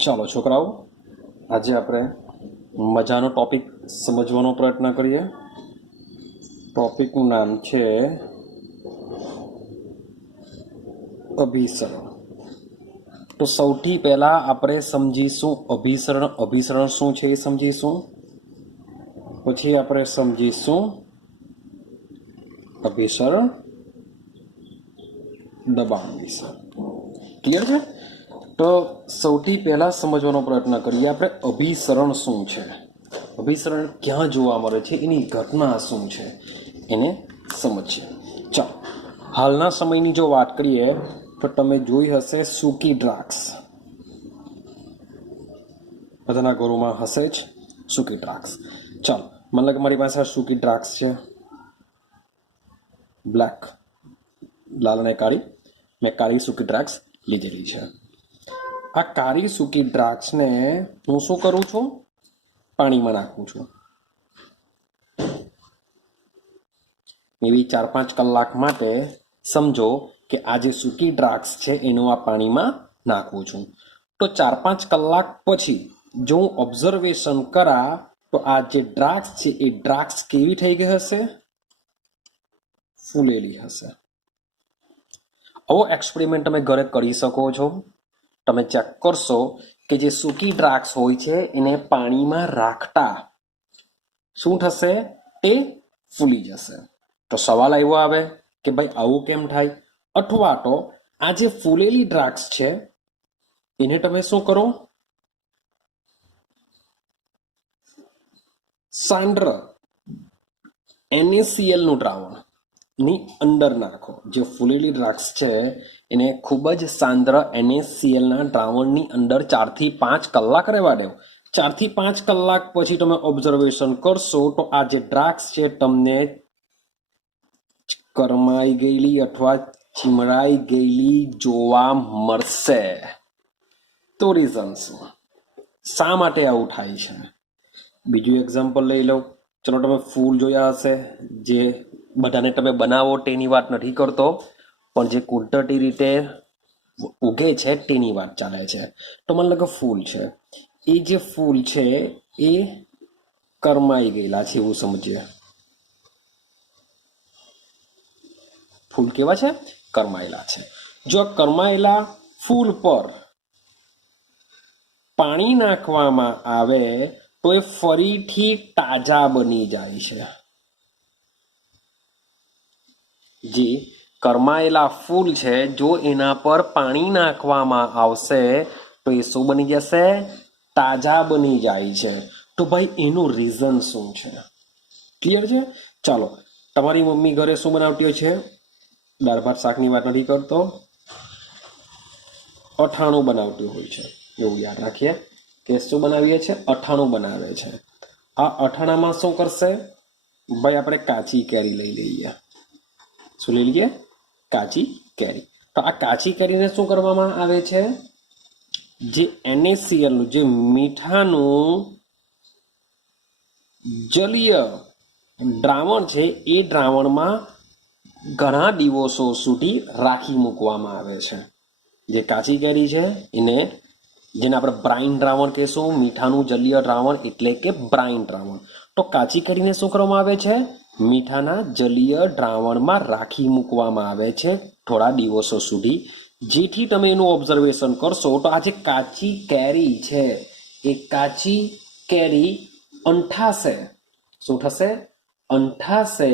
ચાલો છોકરાઓ, આજે આપણે મજાનો ટોપિક સમજવાનો પ્રયત્ન કરીએ. ટોપિકનું નામ છે અભિસરણ. તો સૌથી પહેલા આપણે સમજીશું અભિસરણ. અભિસરણ શું છે એ સમજીશું. પછી આપણે સમજીશું અભિસરણ દબાણ વિશે. ક્લિયર છે? તો સૌથી પહેલા સમજવાનો પ્રયત્ન કરીએ આપણે અભિસરણ શું છે, અભિસરણ ક્યાં જોવા મળે છે, એની ઘટના શું છે એને સમજીએ. ચાલો, હાલના સમયની જો વાત કરીએ તો તમે જોઈ હશે સૂકી દ્રાક્ષ. બધાના ઘરોમાં હશે જ સૂકી દ્રાક્ષ. ચાલો, મને કે મારી પાસે સૂકી દ્રાક્ષ છે, બ્લેક, લાલ અને કાળી. મેં કાળી સૂકી દ્રાક્ષ લીધેલી છે. આ કાળી સૂકી દ્રાક્ષને હું શું કરું છું? પાણીમાં નાખું છું. એવી 4-5 કલાક માટે સમજો કે આ જે સૂકી દ્રાક્ષ છે એનું આ પાણીમાં નાખું છું. તો 4-5 કલાક પછી જો હું ઓબ્ઝર્વેશન કરા તો આ જે દ્રાક્ષ છે એ દ્રાક્ષ કેવી થઈ ગઈ હશે? ફૂલેલી હશે. આવો એક્સપેરિમેન્ટ તમે ઘરે કરી શકો છો. તમે ચેક કરશો કે જે સૂકી દ્રાક્ષ હોય છે એને પાણીમાં રાખતા શું થશે? તે ફૂલી જશે. તો સવાલ આવ્યો આવે કે ભાઈ આવું કેમ થાય? અથવા તો આ જે ફૂલેલી દ્રાક્ષ છે એને તમે શું કરો? સાંદ્ર NaCl નું દ્રાવણ ની અંદર નાખો. જે ફૂલેલી દ્રાક્ષ છે એને ખૂબ જ સાંદ્ર NaCl ના દ્રાવણની અંદર 4 થી 5 કલાક રહેવા દેવો. 4 થી 5 કલાક પછી તમે ઓબ્ઝર્વેશન કરશો તો આ જે દ્રાક્ષ છે તમને કરમાઈ ગયેલી અથવા ચીમરાઈ ગયેલી જોવા મળશે. તો રીઝન શું? શા માટે આવું થાય છે? બીજું એક્ઝામ્પલ લઈ લો. ચલો, તમે ફૂલ જોયા હશે, જે બધાને તમે બનાવો તેની વાત નથી કરતો, પણ જે કુદરતી રીતે ઉગે છે તેની વાત ચાલે છે. તો મને લાગે ફૂલ છે, એ જે ફૂલ છે એ કરમાઈ ગયેલા છે એવું સમજીએ. ફૂલ કેવા છે? કરમાયેલા છે. જો કરમાયેલા ફૂલ પર પાણી નાખવામાં આવે તો એ ફરીથી તાજા બની જાય છે. જે કરમાયેલા ફૂલ છે, જો એના પર પાણી નાખવામાં આવશે તો એ શું બની જશે? તાજા બની જાય છે. તો ભાઈ એનું રીઝન શું છે? ક્લિયર છે? ચાલો, તમારી મમ્મી ઘરે શું બનાવતી હોય છે? દાળ ભાત શાકની વાત નથી કરતો, અઠાણું બનાવતું હોય છે. એવું યાદ રાખીએ કે શું બનાવીએ છીએ? અઠાણું બનાવે છે. આ અઠાણામાં શું કરશે? ભાઈ આપણે કાચી કેરી લઈ લઈએ. શું લઈ લઈએ? કાચી કેરી. તો આ કાચી કેરીને શું કરવામાં આવે છે? જે NaCl નું, જે મીઠાનું જલીય દ્રાવણ છે એ દ્રાવણમાં ઘણા દિવસો સુધી રાખી મૂકવામાં આવે છે. જે કાચી કેરી છે એને, જેને આપણે બ્રાઇન દ્રાવણ કહેશું, મીઠાનું જલીય દ્રાવણ એટલે કે બ્રાઇન દ્રાવણ. તો કાચી કેરીને શું કરવામાં આવે છે? મીઠાના જલીય દ્રાવણમાં રાખી મૂકવામાં આવે છે થોડા દિવસો સુધી. જેથી તમે એનું ઓબ્ઝર્વેશન કરશો તો આ જે કાચી કેરી છે એ કાચી કેરી અંઠાશે. શું થશે? અંઠાશે.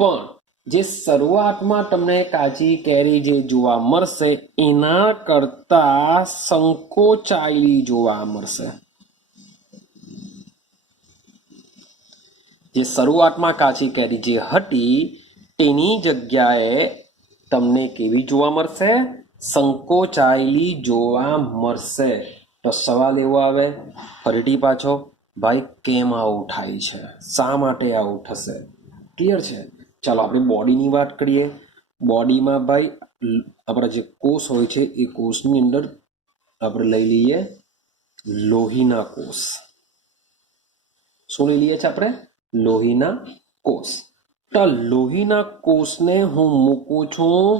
પણ જે શરૂઆતમાં તમને કાચી કેરી જે જોવા મળશે એના કરતા સંકોચાયેલી જોવા મળશે. જે શરૂઆતમાં કાચી કેરી જે હતી તેની જગ્યાએ તમને કેવી જોવા મળશે? સંકોચાયેલી જોવા મળશે. તો સવાલ એવો આવે ફરીથી પાછો, ભાઈ કેમ આવું થાય છે? શા માટે આવું થશે? ક્લિયર છે? ચાલો આપણે બોડીની વાત કરીએ. બોડીમાં ભાઈ આપણા જે કોષ હોય છે એ કોષની અંદર આપણે લઈ લઈએ લોહીના કોષ. શું લઈ લઈએ છીએ આપણે? લોહીના કોષ. તો લોહીના કોષને હું મૂકું છું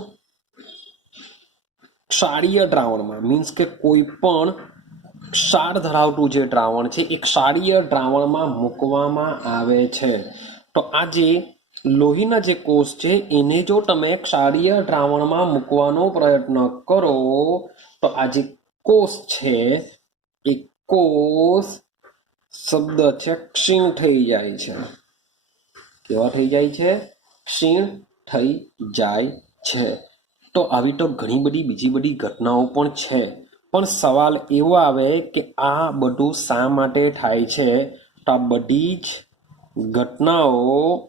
ક્ષારીય દ્રાવણમાં. મીન્સ કે કોઈ પણ ક્ષાર ધરાવતું જે દ્રાવણ છે એ ક્ષારીય દ્રાવણમાં મૂકવામાં આવે છે. તો આ જે લોહીના જે કોષ છે એને જો તમે ક્ષારીય દ્રાવણમાં મૂકવાનો પ્રયત્ન કરો તો આ જે કોષ છે એ કોષ શબ્દ છે ક્ષીણ થઈ જાય છે. કેવા થઈ જાય છે? ક્ષીણ થઈ જાય છે. તો આવી તો ઘણી બધી બીજી બધી ઘટનાઓ પણ છે, પણ સવાલ એવો આવે કે આ બધું શા માટે થાય છે? તો આ બધી જ ઘટનાઓમાં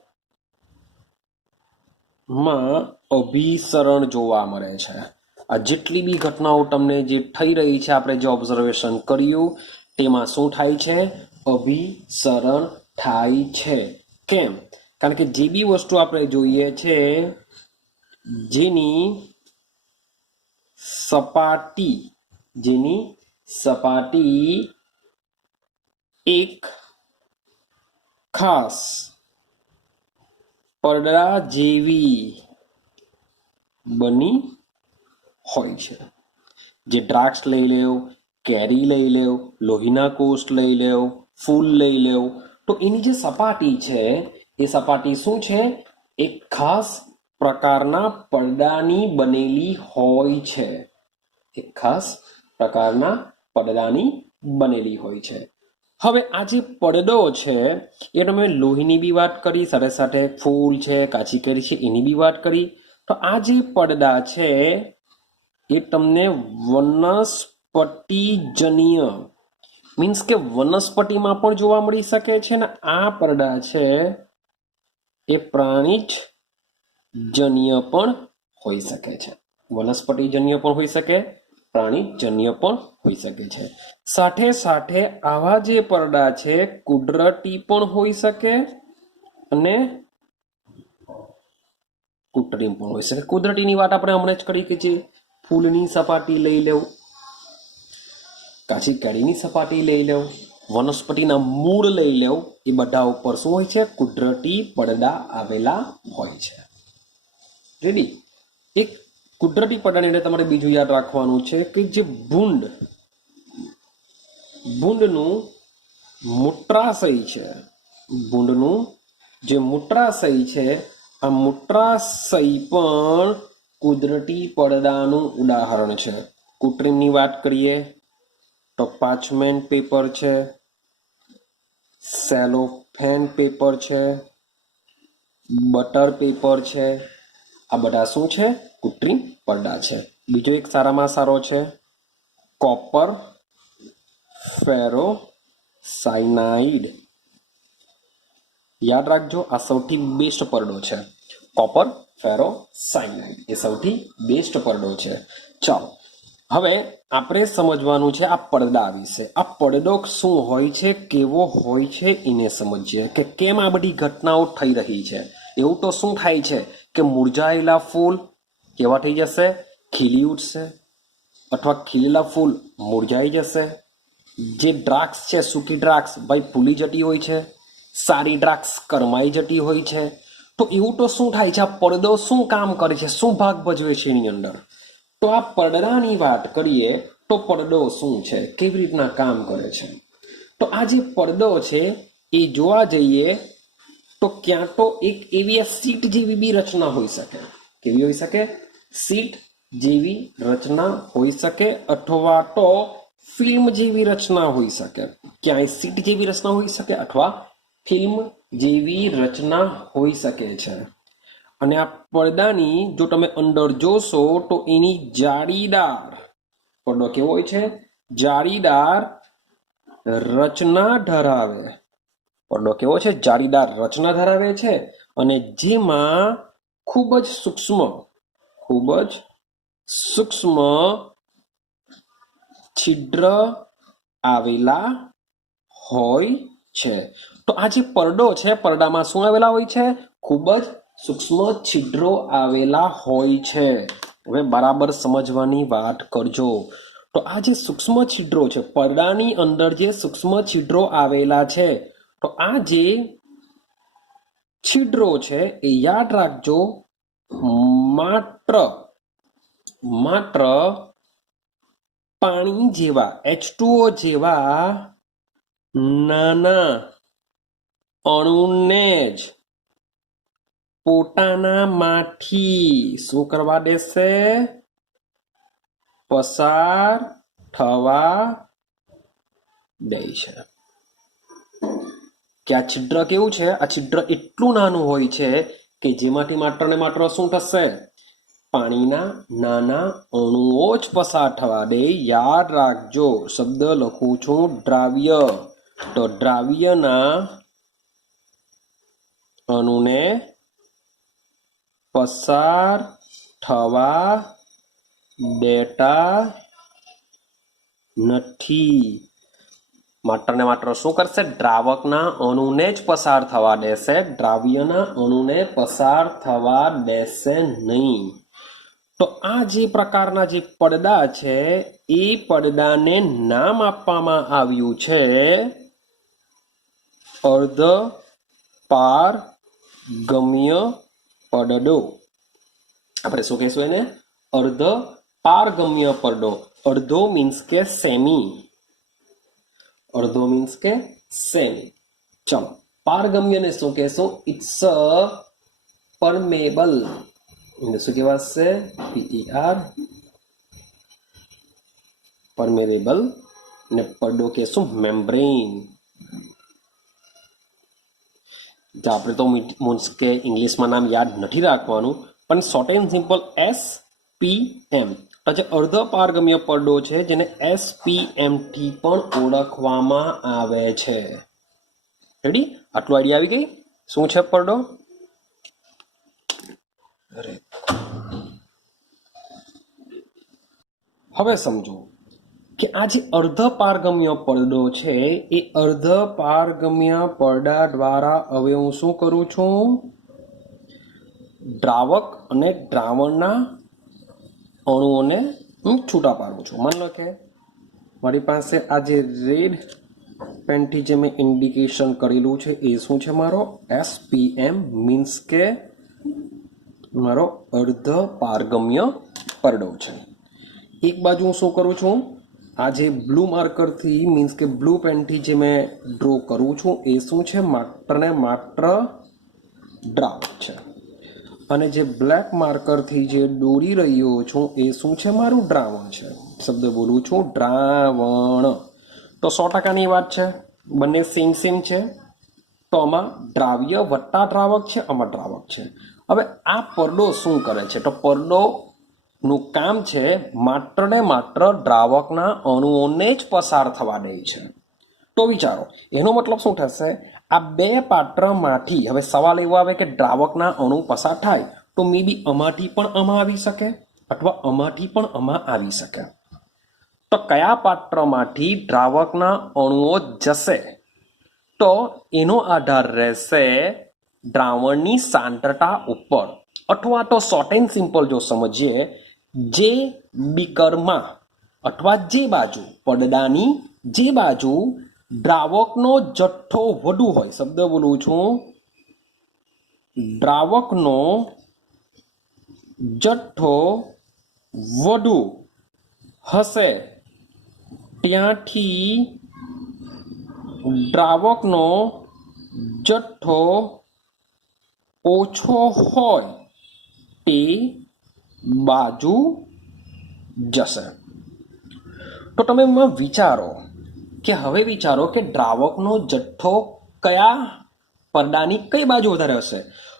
અભિસરણ જોવા મળે છે. આ જેટલી બી ઘટનાઓ તમને જે થઈ રહી છે, આપણે જે ઓબ્ઝર્વેશન કર્યું તેમાં શું થાય છે? અભિસરણ થાય છે. કેમ? કારણ કે જે બી વસ્તુ આપણે જોઈએ છે જેની સપાટી એક ખાસ પડદા જેવી બની હોય છે. જે દ્રાક્ષ લઈ લેવ, કેરી લઈ લેવ, લોહીના કોષ લઈ લેવ, ફૂલ લઈ લેવ, તો એની જે સપાટી છે એ સપાટી શું છે? એક ખાસ પ્રકારના પડદાની બનેલી હોય છે. એક ખાસ પ્રકારના પડદાની બનેલી હોય છે. હવે આ જે પડદો છે એ તમે લોહીની બી વાત કરી, સાથે સાથે ફૂલ છે, કાચી કેરી છે એની બી વાત કરી. તો આ જે પડદા છે એ તમને વનસ્પતિજન્ય મીન્સ કે વનસ્પતિમાં પણ જોવા મળી શકે છે, ને આ પડદા છે એ પ્રાણીજન્ય પણ હોઈ શકે છે. વનસ્પતિજન્ય પણ હોઈ શકે, પ્રાણીજન્ય પણ હોઈ શકે છે. સાથે સાથે આવા જે પડદા છે કુદરતી પણ હોઈ શકે અને કૃત્રિમ પણ હોઈ શકે. કુદરતીની વાત આપણે હમણાં જ કરી કે જે ફૂલની સપાટી લઈ લેવું, કાચી કેરીની સપાટી લઈ લેવું, વનસ્પતિના મૂળ લઈ લેવું, એ બધા ઉપર શું હોય છે? કુદરતી પડદા આવેલા હોય છે. રેડી? એક કુદરતી પડદાની અંદર તમારે બીજું યાદ રાખવાનું છે કે જે ભૂંડનું મૂત્રાશય છે, ભૂંડનું જે મૂત્રાશય છે, આ મૂત્રાશય પણ કુદરતી પડદાનું ઉદાહરણ છે. કૃત્રિમની વાત કરીએ તો પાર્ચમેન્ટ પેપર છે, સેલોફેન પેપર છે, બટર પેપર છે, આ બધા શું છે? કૃત્રિમ પડદા છે. બીજો એક સારામાં સારો છે કોપર ફેરોસાયનાઇડ. યાદ રાખજો, આ સૌથી બેસ્ટ પડદો છે. કોપર ફેરોસાયનાઇડ એ સૌથી બેસ્ટ પડદો છે. ચાલો, હવે આપણે સમજવાનું છે આ પડદા વિશે. આ પડદો શું હોય છે, કેવો હોય છે, એને સમજીએ કે કેમ આ બધી ઘટનાઓ થઈ રહી છે. એવું તો શું થાય છે કે મુરઝાયેલા ફૂલ કેવા થઈ જશે? ખીલી ઉઠશે, અથવા ખીલેલા ફૂલ મુરઝાઈ જશે. જે દ્રાક્ષ છે, સૂકી દ્રાક્ષ ભાઈ ફૂલી જતી હોય છે, સારી દ્રાક્ષ કરમાઈ જતી હોય છે. તો એવું તો શું થાય છે? આ પડદો શું કામ કરે છે? શું ભાગ ભજવે છે એની અંદર? તો આ પડદાની વાત કરીએ તો પડદો શું છે, કેવી રીતના કામ કરે છે? તો આ જે પડદો છે એ જોવા જઈએ તો ક્યાં તો એક એવી સીટ જેવી બી રચના હોઈ શકે. કેવી હોઈ શકે? સીટ જેવી રચના હોઈ શકે, અથવા તો ફિલ્મ જેવી રચના હોઈ શકે. ક્યાંય સીટ જેવી રચના હોઈ શકે અથવા ફિલ્મ જેવી રચના હોઈ શકે છે. અને આ પડદાની જો તમે અંદર જોશો તો એની જાળીદાર પડદો કેવો હોય છે? જાળીદાર રચના ધરાવે. પડદો કેવો છે? જાળીદાર રચના ધરાવે છે, અને જેમાં ખૂબ જ સૂક્ષ્મ છિદ્ર આવેલા હોય છે. તો આ જે પડદો છે, પડદામાં શું આવેલા હોય છે? ખૂબ જ સૂક્ષ્મ છિદ્રો આવેલા હોય છે. હવે બરાબર સમજવાની વાત કરજો. તો આ જે સૂક્ષ્મ છિદ્રો છે, પડદાની અંદર જે સૂક્ષ્મ છિદ્રો આવેલા છે, તો આ જે છિદ્રો છે એ યાદ રાખજો, માત્ર પાણી જેવા H2O જેવા નાના અણુને જ પોતાનામાંથી શું કરવા દેશે? પસાર થવા દે છે. કે આ છિદ્ર કેવું છે? આ છિદ્ર એટલું નાનું હોય છે કે જેમાંથી માત્ર ને માત્ર શું થશે? પાણીના નાના અણુઓ જ પસાર થવા દે. યાદ રાખજો, શબ્દ લખું છું દ્રાવ્ય, તો દ્રાવ્યના અણુને પસાર થવા દેતા નથી. માત્ર ને માત્ર શું કરશે? દ્રાવકના અણુને જ પસાર થવા દેશે, દ્રાવ્યના અણુને પસાર થવા દેશે નહીં. તો આ જે પ્રકારના જે પડદા છે એ પડદાને નામ આપવામાં આવ્યું છે અર્ધ પારગમ્ય પડદો. આપણે શું કહીશું એને? અર્ધ પારગમ્ય પડદો. અડધો મીન્સ કે સેમી. અડધો મીન્સ કે સેમી. ચલો, પારગમ્યને શું કહેશું? ઇટ્સ પરમેબલ. એને શું કહેવાશે? PER, પરમેબલ. ને પડદો કહેશું મેમ્બ્રેન. આપણે તો મીન્સ કે ઇંગ્લિશમાં નામ યાદ નથી રાખવાનું, પણ શોર્ટ એન્ડ સિમ્પલ SPM. જે અર્ધ પારગમ્ય પડદો છે જેને SPM થી પણ ઓળખવામાં આવે છે. રેડી? આટલું આઈડિયા આવી ગઈ શું છે પડદો? હવે સમજો કે આ જે અર્ધ પારગમ્ય પડદો છે એ અર્ધ પારગમ્ય પડદા દ્વારા હવે હું શું કરું છું? દ્રાવક અને દ્રાવણના અણુઓને હું છૂટા પાડું છું. માની લો કે મારી પાસે આ જે રેડ પેનથી જે મેં ઇન્ડિકેશન કરેલું છે એ શું છે? મારો SPM મીન્સ કે મારો અર્ધ પારગમ્ય પડદો છે. એક બાજુ હું શું કરું છું? આ જે બ્લુ માર્કરથી મીન્સ કે બ્લુ પેનથી જે મેં ડ્રો કરું છું એ શું છે? માત્ર ને માત્ર દ્રાવક છે. અને જે બ્લેક માર્કરથી જે દોરી રહ્યો છું એ શું છે? મારું દ્રાવણ છે. શબ્દ બોલું છું દ્રાવણ. તો 100%ની વાત છે, બંને સેમ સેમ છે. તો આમાં દ્રાવ્ય વત્તા દ્રાવક છે, આમાં દ્રાવક છે. હવે આ પડદો શું કરે છે? તો પડદોનું કામ છે માત્ર ને માત્ર દ્રાવકના અણુઓને જ પસાર થવા દે છે. તો વિચારો, એનો મતલબ શું થશે? આ બે પાત્રમાંથી હવે સવાલ એવો આવે કે દ્રાવકના અણુ પસાર થાય તો મે બી આમાંથી પણ આમાં આવી શકે અથવા આમાંથી પણ આમાં આવી શકે. તો કયા પાત્રમાંથી દ્રાવકના અણુઓ જશે? તો એનો આધાર રહેશે દ્રાવણની સાંદ્રતા ઉપર. અથવા તો શોર્ટ એન્ડ સિમ્પલ જો સમજીએ, જે બીકરમાં અથવા જે બાજુ પડદાની જે બાજુ દ્રાવકનો જથ્થો વધુ હોય, શબ્દ બોલું છું દ્રાવકનો જથ્થો વધુ હશે ત્યાંથી દ્રાવકનો જથ્થો ઓછો હોય તે બાજુ જશે. તો તમે વિચારો કે હવે વિચારો કે દ્રાવકનો જથ્થો કયા પડદાની કઈ બાજુ વધારે હશે?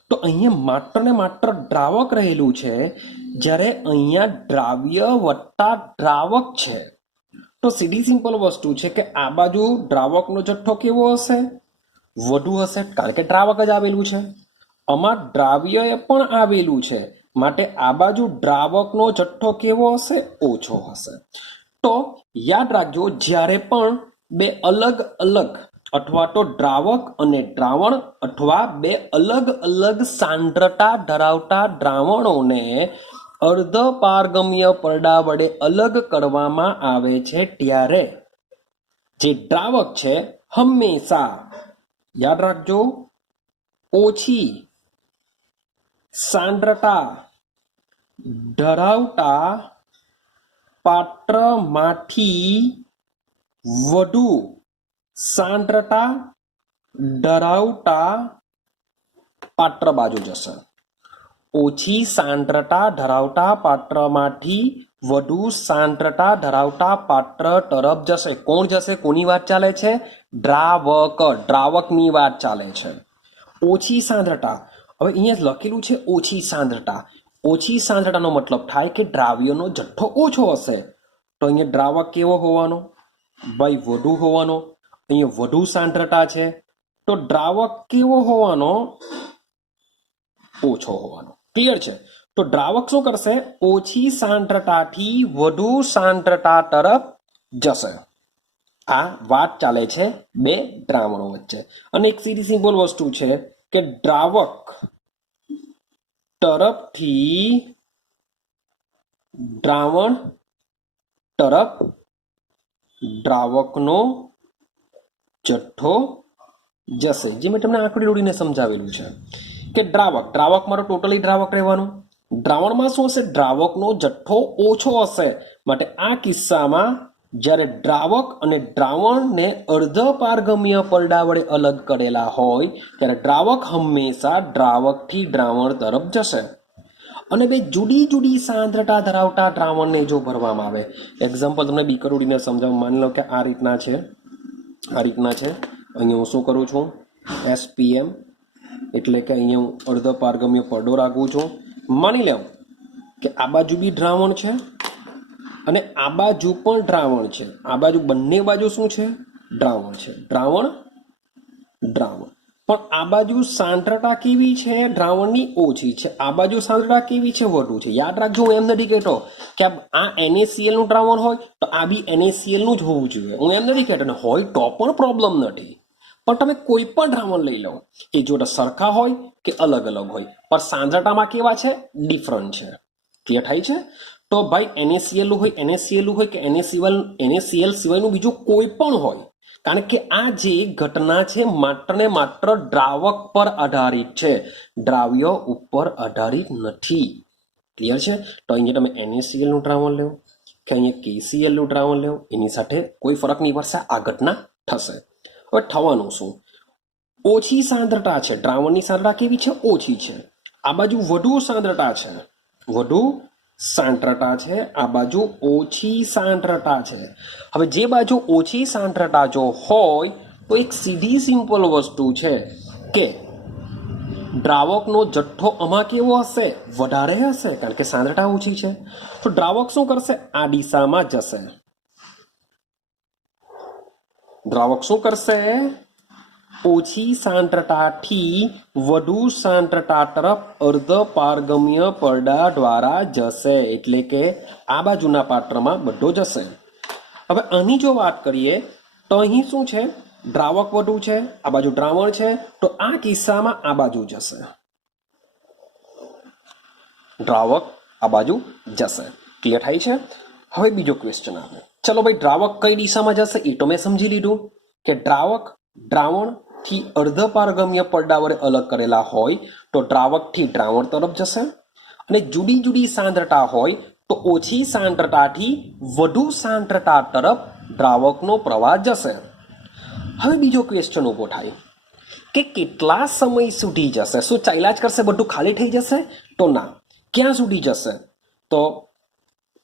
તો અહીંયા માત્ર ને માત્ર દ્રાવક રહેલું છે, જ્યારે અહીંયા દ્રાવ્ય વત્તા દ્રાવક છે. તો સીધી સિમ્પલ વસ્તુ છે કે આ બાજુ દ્રાવકનો જથ્થો કેવો હશે? વધુ હશે, કારણ કે દ્રાવક જ આવેલું છે. આમાં દ્રાવ્ય પણ આવેલું છે, માટે આ બાજુ દ્રાવકનો જથ્થો કેવો હશે? ઓછો હશે. તો યાદ રાખજો, જ્યારે પણ બે અલગ અલગ અથવા તો દ્રાવક અને દ્રાવણ અથવા બે અલગ અલગ સાંદ્રતા ધરાવતા દ્રાવણોને અર્ધ પારગમ્ય પડદા વડે અલગ કરવામાં આવે છે, ત્યારે જે દ્રાવક છે હંમેશા યાદ રાખજો ઓછી સાંદ્રતા ધરાવતા પાત્રમાંથી વધુ સાંદ્રતા ધરાવતા પાત્ર બાજુ જશે. ઓછી સાંદ્રતા ધરાવતા પાત્રમાંથી વધુ સાંદ્રતા ધરાવતા પાત્ર તરફ જશે. કોણ જશે? કોની વાત ચાલે છે? દ્રાવક, દ્રાવકની વાત ચાલે છે. ઓછી સાંદ્રતા, હવે અહીંયા લખેલું છે ઓછી સાંદ્રતા. ઓછી સાંદ્રતાનો મતલબ થાય કે દ્રાવ્યનો જથ્થો ઓછો હશે. તો અહીંયા દ્રાવક કેવો હોવાનો? ભાઈ વધુ હોવાનો. અહીંયા વધુ સાંદ્રતા છે તો દ્રાવક કેવો હોવાનો? ઓછો હોવાનો. ક્લિયર છે? તો દ્રાવક શું કરશે? ઓછી સાંદ્રતાથી વધુ સાંદ્રતા તરફ જશે. આ વાત ચાલે છે બે દ્રાવણો વચ્ચે. અને એક સીધી સિમ્પલ વસ્તુ છે કે દ્રાવક તરફથી દ્રાવણ તરફ દ્રાવકનો જથ્થો જશે. જે મેં તમને આંકડી દોડીને સમજાવેલું છે કે દ્રાવકમાં તો ટોટલી દ્રાવક રહેવાનું. દ્રાવણમાં શું હશે? દ્રાવકનો જથ્થો ઓછો હશે. માટે આ કિસ્સામાં જ્યારે દ્રાવક અને દ્રાવણને અર્ધ પારગમ્ય પરડા વડે અલગ કરેલા હોય ત્યારે દ્રાવક હંમેશા દ્રાવકથી દ્રાવણ તરફ જશે. અને બે જુદી જુદી સાંદ્રતા ધરાવતા દ્રાવણને જો ભરવામાં આવે, એક્ઝામ્પલ તમને બીકર ઉડીને સમજાવું. માની લો કે આ રીતના છે, આ રીતના છે. અહીંયા હું શું કરું છું? SPM એટલે કે અહીંયા હું અર્ધ પારગમ્ય પડદો રાખું છું. માની લેવું કે આ બાજુ બી દ્રાવણ છે અને આ બાજુ પણ દ્રાવણ છે. આ બાજુ બંને બાજુ શું છે? દ્રાવણ છે. દ્રાવણ દ્રાવણ પણ આ બાજુ સાંદ્રતા કેવી છે? દ્રાવણની ઓછી છે. આ બાજુ સાંદ્રતા કેવી છે? વધુ છે. યાદ રાખજો, હું એમ નથી કહેતો કે આ NaCl નું દ્રાવણ હોય તો આ બી NaCl નું જ હોવું જોઈએ. હું એમ નથી કહેતો. હોય તો પણ પ્રોબ્લેમ નથી. પણ તમે કોઈ પણ દ્રાવણ લઈ લો, એ જો સરખા હોય કે અલગ અલગ હોય, પણ સાંદ્રતામાં કેવા છે? ડિફરન્ટ છે. ક્લિયર થાય છે? તો ભાઈ NaCl હોય, NaCl હોય કે NaCl સિવાયનું બીજું કોઈ પણ હોય, કારણ કે આ જે ઘટના છે માત્ર ને માત્ર દ્રાવક પર આધારિત છે, દ્રાવ્ય ઉપર આધારિત નથી. ક્લિયર છે? તો અહીંયા તમે NaCl નું દ્રાવણ લેવો કે અહીંયા KCl નું દ્રાવણ લેવો, એની સાથે કોઈ ફરક નહીં પડશે. આ ઘટના થશે. હવે થવાનું શું? ઓછી સાંદ્રતા છે. દ્રાવણની સાંદ્રતા કેવી છે? ઓછી છે. આ બાજુ વધુ સાંદ્રતા છે, વધુ સાંદ્રતા છે. આ બાજુ ઓછી સાંદ્રતા છે. હવે જે બાજુ ઓછી સાંદ્રતા જો હોય તો એક સીધી સિમ્પલ વસ્તુ છે કે દ્રાવકનો જથ્થો આમાં કેવો હશે? વધારે હશે, કારણ કે સાંદ્રતા ઓછી છે. તો દ્રાવક શું કરશે? આ દિશામાં જશે. દ્રાવક શું કરશે? ઓછી સાંદ્રતાથી વધુ સાંદ્રતા તરફ અર્ધ પારગમ્ય પડદા દ્વારા જશે. એટલે કે આ બાજુના પાત્રમાં બધો જશે. હવે આની જો વાત કરીએ તો અહીં શું છે? દ્રાવક વધુ છે, આ બાજુ દ્રાવણ છે, તો આ કિસ્સામાં આ બાજુ જશે. દ્રાવક આ બાજુ જશે. ક્લિયર થાય છે? હવે બીજો ક્વેશ્ચન આવે. ચલો ભાઈ, દ્રાવક કઈ દિશામાં જશે એ તો મેં સમજી લીધું કે દ્રાવક દ્રાવણથી અર્ધ પારગમ્ય પડદા વડે અલગ કરેલા હોય તો દ્રાવકથી દ્રાવણ તરફ જશે. અને જુદી જુદી સાંદ્રતા હોય તો ઓછી સાંદ્રતાથી વધુ સાંદ્રતા તરફ દ્રાવકનો પ્રવાહ જશે. હવે બીજો ક્વેશ્ચન ઊભો થાય કે કેટલા સમય સુધી જશે? શું ચાલ્યા જ કરશે? બધું ખાલી થઈ જશે? તો ના. ક્યાં સુધી જશે? તો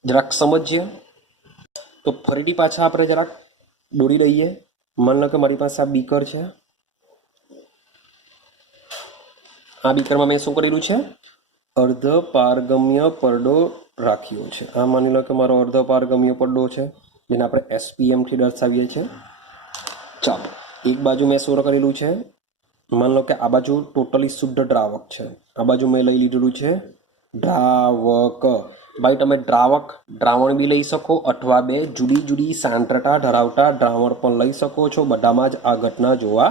જરાક સમજીએ. તો ફરીથી પાછા આપણે જરાક દોડી રહીએ. માની લો કે મારી પાસે આ બીકર છે. આ બીકરમાં મેં શું કરેલું છે? અર્ધ પારગમ્ય પડદો રાખ્યો છે. આ માની લો કે મારો અર્ધ પારગમ્ય પડદો છે, જેને આપણે SPM થી દર્શાવીએ છીએ. ચાલો, એક બાજુ મેં શું કરેલું છે? માની લો કે આ બાજુ ટોટલી શુદ્ધ દ્રાવક છે, આ બાજુ મેં લઈ લીધેલું છે દ્રાવક. ભાઈ તમે દ્રાવણ બી લઈ શકો અથવા બે જુદી જુદી સાંદ્રતા ધરાવતા દ્રાવણ પણ લઈ શકો છો. બધામાં જ આ ઘટના જોવા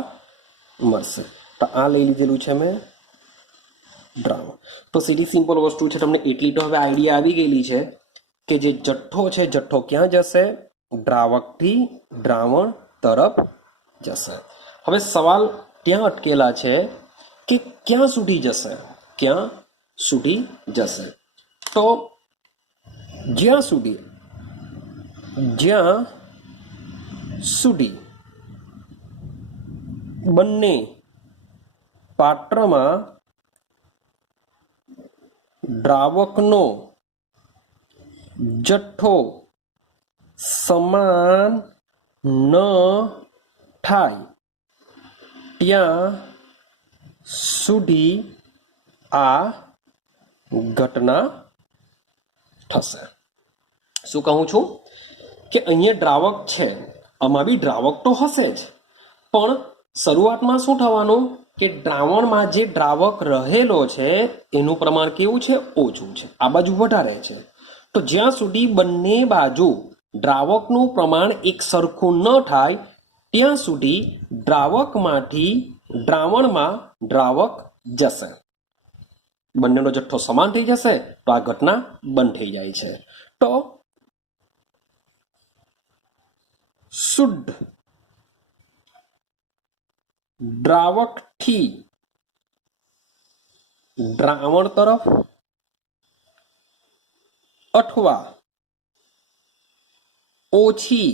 મળશે. તો આ લઈ લીધેલું છે મેં દ્રાવણ. તો સીધી સિમ્પલ વસ્તુ છે, તમને એટલી તો હવે આઈડિયા આવી ગયેલી છે કે જે જથ્થો છે, જથ્થો ક્યાં જશે? દ્રાવકથી દ્રાવણ તરફ જશે. હવે સવાલ ત્યાં અટકેલા છે કે ક્યાં સુધી જશે? ક્યાં સુધી જશે? તો જ્યાં સુધી જ્યાં સુધી બંને પાત્રમાં દ્રાવકનો જથ્થો સમાન ન થાય ત્યાં સુધી આ ઘટના થશે. શું કહું છું કે અહીંયા દ્રાવક છે, આમાં બી દ્રાવક તો હશે જ, પણ શરૂઆતમાં શું થવાનું કે દ્રાવણમાં જે દ્રાવક રહેલો છે એનું પ્રમાણ કેવું છે? ઓછું છે. આ બાજુ વધારે છે. તો જ્યાં સુધી બંને બાજુ દ્રાવકનું પ્રમાણ એક સરખું ન થાય ત્યાં સુધી દ્રાવકમાંથી દ્રાવણમાં દ્રાવક જશે. બંનેનો જથ્થો સમાન થઈ જશે તો આ ઘટના બંધ થઈ જાય છે. તો શુદ્ધ દ્રાવકથી દ્રાવણ તરફ અથવા ઓછી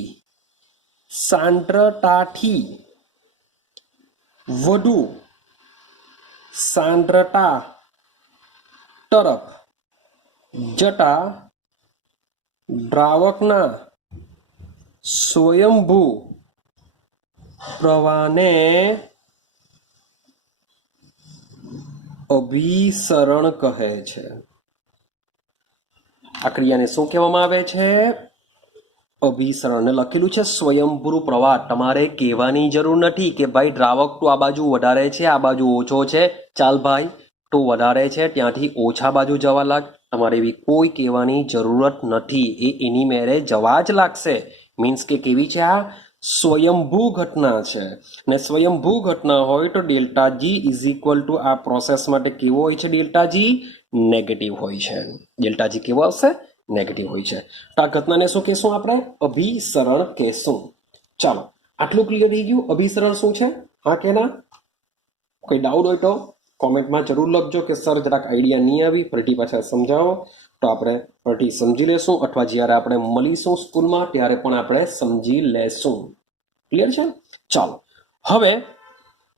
સાંદ્રતાથી વધુ સાંદ્રતા તરફ જતા દ્રાવકના સ્વયંભૂ પ્રવાહને અભિસરણ કહે છે. આ ક્રિયાને શું કહેવામાં આવે છે? અભિસરણ. લખેલું છે સ્વયંભૂ પ્રવાહ. તમારે કહેવાની જરૂર નથી કે ભાઈ દ્રાવક તો આ બાજુ વધારે છે, આ બાજુ ઓછો છે, ચાલ ભાઈ તો વધારે છે ત્યાંથી ઓછા બાજુ જવા લાગ. તમારે એવી કોઈ કહેવાની જરૂરત નથી. એની મેરે જવા જ લાગશે. મીન્સ કે કેવી છે? આ સ્વયંભૂ ઘટના છે. ને સ્વયંભૂ ઘટના હોય તો delta G is equal to આ પ્રોસેસ માટે કેવો હોય છે? ડેલ્ટા જી નેગેટિવ હોય છે. ડેલ્ટા જી કેવો આવશે? નેગેટિવ હોય છે. તો આ ઘટનાને શું કહેશું આપણે? અભિસરણ કહેશું. ચાલો, આટલું ક્લિયર થઈ ગયું. અભિસરણ શું છે? હા કે ના? કોઈ ડાઉટ હોય તો કોમેન્ટમાં જરૂર લખજો કે સર જરાક આઈડિયા નહીં આવી, ફરીથી પાછા સમજાવો. તો આપણે ફરીથી સમજી લેશું, અથવા જ્યારે આપણે મળીશું સ્કૂલમાં ત્યારે પણ આપણે સમજી લેશું. ક્લિયર છે? ચાલો, હવે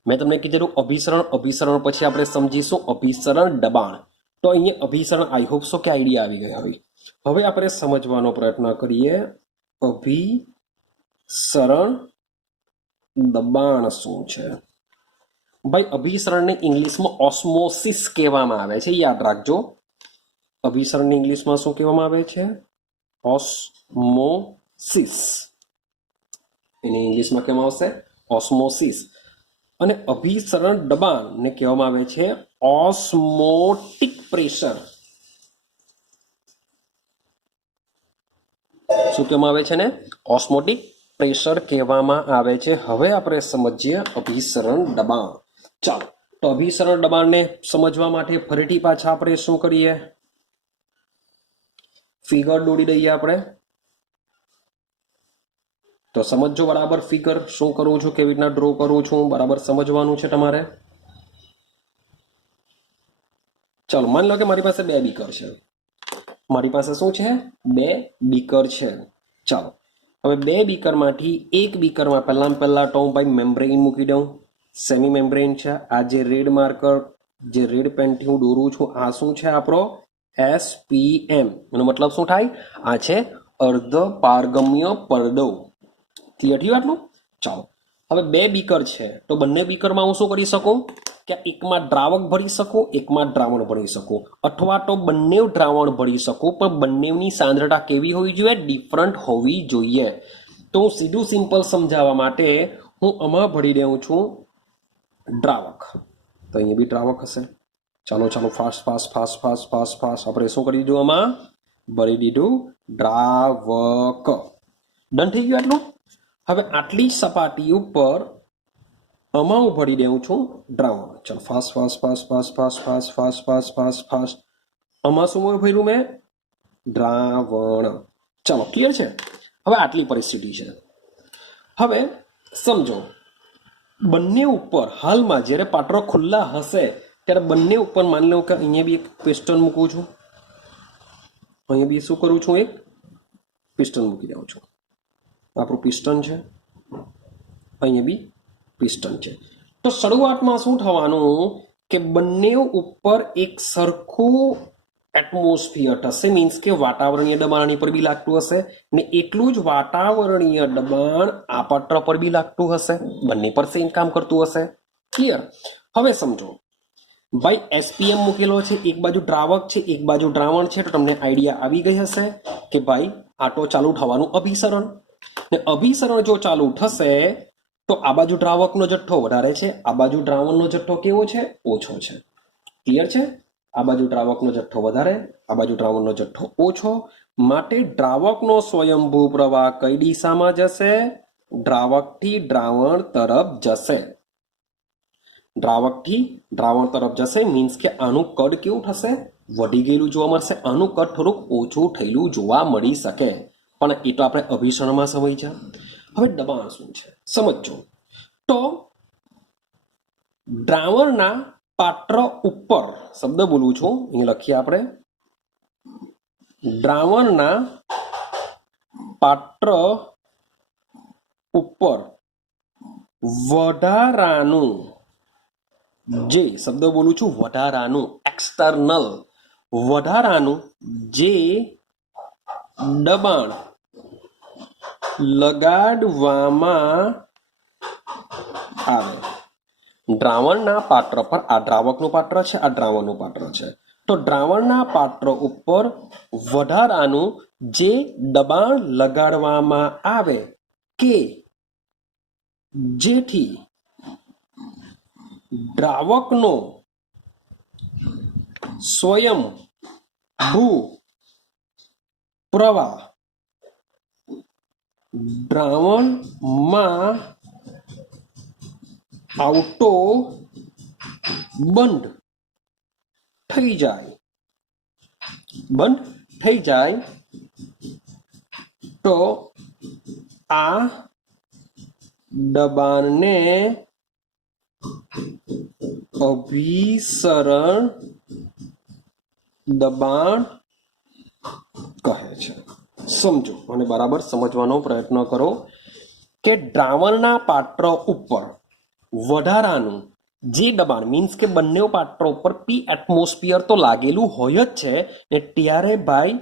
મેં તમને કીધેલું અભિસરણ. અભિસરણ પછી આપણે સમજીશું અભિસરણ દબાણ. તો અહીંયા અભિસરણ આઈ હોપ સો કે આઈડિયા આવી ગઈ હોય. હવે આપણે સમજવાનો પ્રયત્ન કરીએ અભિસરણ દબાણ શું છે. ભાઈ અભિસરણને ઇંગ્લિશમાં ઓસ્મોસિસ કહેવામાં આવે છે. યાદ રાખજો, અભિસરણને ઇંગ્લિશમાં શું કહેવામાં આવે છે? ઓસ્મોસિસ. એને ઇંગ્લિશમાં કહેવામાં આવશે ઓસ્મોસિસ. અને અભિસરણ દબાણને કહેવામાં આવે છે ઓસ્મોટિક પ્રેશર. શું કહેવામાં આવે છે ને? ઓસ્મોટિક પ્રેશર કહેવામાં આવે છે. હવે આપણે સમજીએ અભિસરણ દબાણ. ચાલો, તો અભિસરણ દબાણને સમજવા માટે ફરીથી પાછા આપણે શું કરીએ? ફિગર દોરી દઈએ આપણે. તો સમજો બરાબર ફિગર શું કરું છું, કેવી રીતના ડ્રો કરું છું, બરાબર સમજવાનું છે તમારે. ચાલો, માની લો કે મારી પાસે બે બીકર છે. મારી પાસે શું છે? બે બીકર છે. ચાલો, હવે બે બીકરમાંથી એક બીકરમાં પહેલા તો હું ભાઈ મેમ્બ્રેન મૂકી દઉં. સેમી મેમ્બ્રેન છે. આ જે રેડ માર્કર, જે રેડ પેનથી હું દોરું છું, આ શું છે? આપણો SPM. એનો મતલબ શું થાય? આ છે અર્ધ પારગમ્ય પડદો. ક્લિયર થયું આટલું? ચાલો, હવે બે બીકર છે તો બંને બીકરમાં હું શું કરી શકું કે એકમાં દ્રાવક ભરી શકું, એકમાં દ્રાવણ ભરી શકું, અથવા તો બંને દ્રાવણ ભરી શકું, પણ બંનેની સાંદ્રતા કેવી હોવી જોઈએ? ડિફરન્ટ હોવી જોઈએ. તો હું સીધું સિમ્પલ સમજાવવા માટે હું આમાં ભરી દઉં છું દ્રાવક. તો અહીંયા બી દ્રાવક હશે. ચાલો ફાસ્ટ આપણે શું કરી દીધું? આમાં ભરી દીધું દ્રાવક. ડન થઈ ગયું આટલું. હવે આટલી સપાટી ઉપર આમાં હું ભરી દઉં છું દ્રાવણ. ચાલો ફાસ્ટ. આમાં શું ભર્યું મેં? દ્રાવણ. ચાલો, ક્લિયર છે? હવે આટલી પરિસ્થિતિ છે. હવે સમજો, બંને ઉપર હાલમાં જ્યારે પાત્રો ખુલ્લા હશે ત્યારે બંને ઉપર માની લો કે અહીંયા બી એક પિસ્ટન મૂકું છું, અહીંયા બી શું કરું છું? એક પિસ્ટન મૂકી દઉં છું. આપણું પિસ્ટન છે, અહીંયા બી પિસ્ટન છે. તો શરૂઆતમાં શું થવાનું કે બંને ઉપર એક સરખું એટમોસ્ફિયર થશે, મીન્સ કે વાતાવરણીય દબાણ આની પર બી લાગતું હશે ને એટલું જ વાતાવરણીય દબાણ આ પત્ર પર બી લાગતું હશે, બંને પર સેમ કામ કરતું હશે. ક્લિયર? હવે સમજો ભાઈ એસપીએમ મૂકેલો છે, એક બાજુ દ્રાવક છે એક બાજુ દ્રાવણ છે, તો તમને આઈડિયા આવી ગઈ હશે કે ભાઈ આ તો ચાલુ થવાનું અભિસરણ, ને અભિસરણ જો ચાલુ થશે તો આ બાજુ દ્રાવકનો જથ્થો વધારે છે, આ બાજુ દ્રાવણનો જથ્થો કેવો છે? ઓછો છે. ક્લિયર છે? આ બાજુ દ્રાવકનો જથ્થો વધારે, આ બાજુ દ્રાવણનો જથ્થો ઓછો, માટે દ્રાવકનો સ્વયંભૂ પ્રવાહ કઈ દિશામાં જશે? દ્રાવકથી દ્રાવણ તરફ જશે. દ્રાવકથી દ્રાવણ તરફ જશે, મીન્સ કે આનું કદ કેવું થશે? વધી ગયેલું જોવા મળશે, આનું કદ થોડુંક ઓછું થયેલું જોવા મળી શકે, પણ એ તો આપણે અભિસરણમાં સમજ્યા. હવે દબાણ શું છે સમજો. તો દ્રાવણના પાત્ર ઉપર, શબ્દ બોલું છું અહીંયા લખીએ આપણે, દ્રાવણના પાત્ર ઉપર વધારાનું, જે શબ્દ બોલું છું વધારાનું, એક્સટર્નલ વધારાનું જે દબાણ લગાડવામાં આવે દ્રાવણના પાત્ર પર, આ દ્રાવકનું પાત્ર છે, આ દ્રાવણનું પાત્ર છે, તો દ્રાવણના પાત્ર ઉપર વધારાનું જે દબાણ લગાડવામાં આવે કે જેથી દ્રાવકનો સ્વયંભૂ પ્રવાહ દ્રાવણમાં આવતો બંધ થઈ જાય, તો આ દબાણને અભિસરણ દબાણ કહે છે. સમજો અને બરાબર સમજવાનો પ્રયત્ન કરો કે દ્રાવણના પાત્ર ઉપર વધારાનું જે દબાણ, મીન્સ કે બંને પાત્રો ઉપર પી એટમોસ્ફિયર તો લાગેલું હોય જ છે ને ત્યારે ભાઈ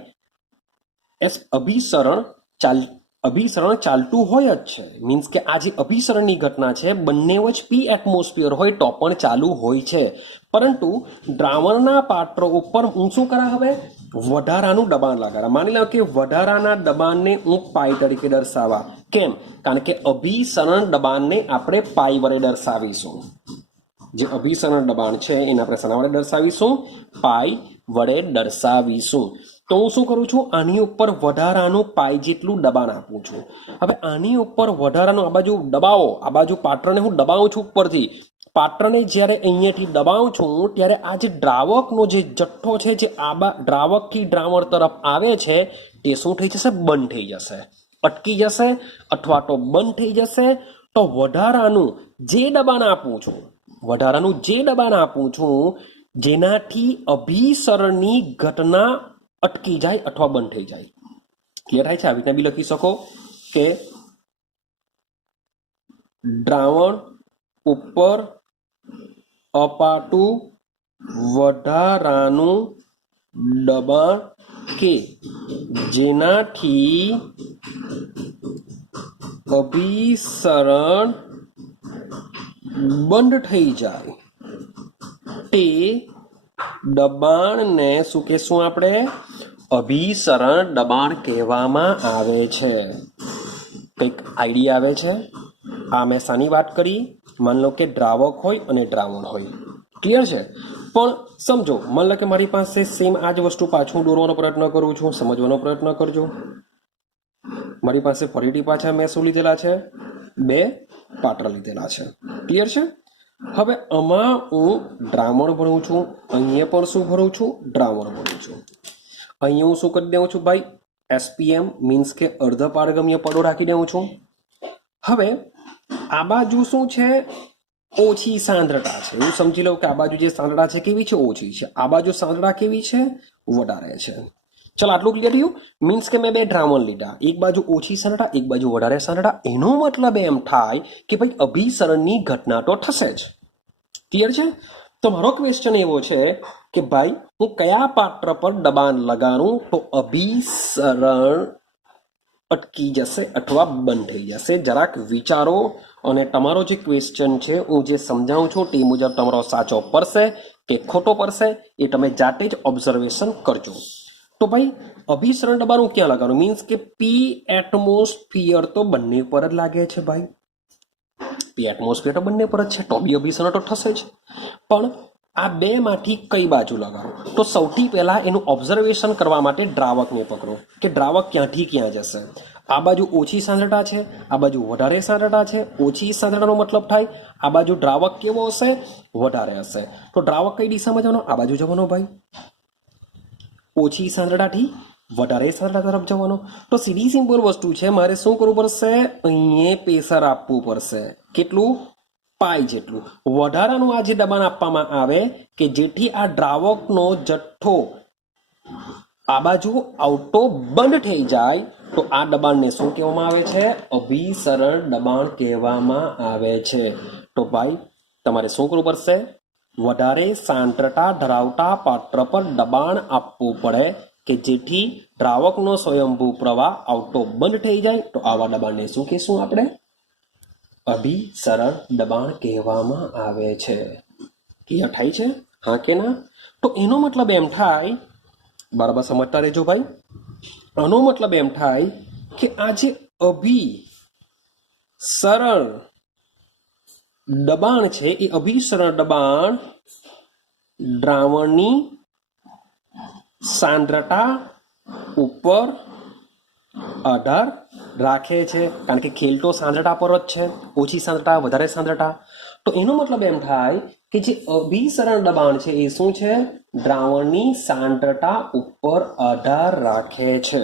અભિસરણ ચાલતું હોય જ છે, મીન્સ કે આ જે અભિસરણની ઘટના છે બંને જ પી એટમોસ્ફિયર હોય તો પણ ચાલુ હોય છે, પરંતુ દ્રાવણના પાત્રો ઉપર હું શું કરા? હવે વધારાનું દબાણ લગાડા. માની લો કે વધારાના દબાણને હું પાઈ તરીકે દર્શાવવા. કેમ? કારણ કે અભિસરણ દબાણને આપણે પાઈ વડે દર્શાવીશું. જે અભિસરણ દબાણ છે એને આપણે શેના વડે દર્શાવીશું? પાઈ વડે દર્શાવીશું. તો હું શું કરું છું? આની ઉપર વધારાનું પાઈ જેટલું દબાણ આપું છું. હવે આની ઉપર વધારાનું આ બાજુ દબાવો, આ બાજુ પાત્રને હું દબાવું છું ઉપરથી. પાત્રને જ્યારે અહીંયાથી દબાવું છું ત્યારે આ જે દ્રાવકનો જે જથ્થો છે જે દ્રાવકથી દ્રાવણ તરફ આવે છે તે શું થઈ જશે? બંધ થઈ જશે, અટકી જશે અથવા તો બંધ થઈ જશે. તો વધારાનું જે દબાણ આપું છું જેનાથી અભિસરણની ઘટના અટકી જાય અથવા બંધ થઈ જાય. ક્લિયર થાય છે? આવી રીતના બી લખી શકો કે દ્રાવણ ઉપર અપાતું વધારાનું દબાણ કે જેનાથી અભિસરણ બંધ થઈ જાય તે દબાણને શું કહેશું આપણે? અભિસરણ દબાણ કહેવામાં આવે છે. કંઈક આઈડિયા આવે છે? આ મેં શાની વાત કરી? માની લો કે દ્રાવક હોય અને દ્રાવણ હોય. ક્લિયર છે? પણ સમજો, માની લો કે મારી પાસે સેમ આ જ વસ્તુ પાછું દોરવાનો પ્રયત્ન કરું છું, સમજવાનો પ્રયત્ન કરજો. મારી પાસે ફરીથી પાછા મેં શું લીધેલા છે? બે પાત્ર લીધેલા છે. ક્લિયર છે? હવે આમાં હું દ્રાવણ ભરું છું, અહીંયા પણ શું ભરું છું? દ્રાવણ ભરું છું. અહીંયા હું શું કરી દઉં છું ભાઈ? એસપીએમ મીન્સ કે અર્ધ પારગમ્ય પદો રાખી દઉં છું. હવે આ બાજુ શું છે? ઓછી સાંદ્રતા છે. એવું સમજી લો કે આ બાજુ જે સાંદ્રતા છે કેવી છે? ઓછી છે. આ બાજુ સાંદ્રતા કેવી છે? વધારે છે. ચલો આટલું ક્લિયર થયું. મીન્સ કે મેં બે દ્રાવણ લીધા, એક બાજુ ઓછી સાંદ્રતા, એક બાજુ વધારે સાંદ્રતા. એનો મતલબ એમ થાય કે ભાઈ અભિસરણની ઘટના તો થશે જ. ક્લિયર છે? તો મારો ક્વેશ્ચન એવો છે કે ભાઈ હું કયા પાત્ર પર દબાણ લગાડું તો અભિસરણ અટકી જશે અથવા બંધ થઈ જશે. જરાક વિચારો અને તમારો જે ક્વેશ્ચન છે હું જે સમજાવું છું તે મુજબ તમારો સાચો પડશે કે ખોટો પડશે એ તમે જાતે જ ઓબ્ઝર્વેશન કરજો. તો ભાઈ અભિસરણ દબાણ હું ક્યાં લગાડું? મીન્સ કે પી એટમોસ્ફિયર તો બંને પર જ લાગે છે ભાઈ. પી એટમોસ્ફિયર તો બંને પર જ છે, તો બી અભિસરણ તો થશે જ. પણ આ બે માંથી કઈ બાજુ લગાડો? તો સૌથી પહેલા એનું ઓબ્ઝર્વેશન કરવા માટે દ્રાવકને પકડો કે દ્રાવક ક્યાંથી ક્યાં જશે. આ બાજુ ઓછી સાંદ્રતા છે, આ બાજુ વધારે સાંદ્રતા છે. ઓછી સાંદ્રતાનો મતલબ થાય આ બાજુ દ્રાવક કેવો હશે? વધારે હશે. તો દ્રાવક કઈ દિશામાં જવાનો? આ બાજુ જવાનો ભાઈ. ઓછી સાંદ્રતાથી વધારે સાંદ્રતા તરફ જવાનો. તો સીધી સિમ્પલ વસ્તુ છે, મારે શું કરવું પડશે? અહીંયા પ્રેશર આપવું પડશે. કેટલું? પાઈ જેટલું. વધારાનું આ જે દબાણ આપવામાં આવે કે જેથી આ દ્રાવકનો જથ્થો આ બાજુ આવતો બંધ થઈ જાય, તો આ દબાણને શું કહેવામાં આવે છે? અભિસરણ દબાણ કહેવામાં આવે છે. તો ભાઈ તમારે શું કરવું પડશે? વધારે સાંદ્રતા ધરાવતા પાત્ર પર દબાણ આપવું પડે કે જેથી દ્રાવકનો સ્વયંભૂ પ્રવાહ આવતો બંધ થઈ જાય. તો આવા દબાણને શું કહેશું આપણે? અભિસરણ દબાણ કહેવામાં આવે છે. ક્લિયર થાય છે? હા કે ના? તો એનો મતલબ એમ થાય, બરાબર સમજતા રહેજો ભાઈ. આનો મતલબ એમ થાય કે આ જે અભિસરણ દબાણ છે એ અભિસરણ દબાણ દ્રાવણની સાંદ્રતા ઉપર આધાર રાખે છે. કારણ કે ખેલ તો સાંદ્રતા પર જ છે, ઓછી સાંદ્રતા વધારે સાંદ્રતા. તો એનો મતલબ એમ થાય કે જે અભિસરણ દબાણ છે એ શું છે? દ્રાવણની સાંદ્રતા ઉપર આધાર રાખે છે.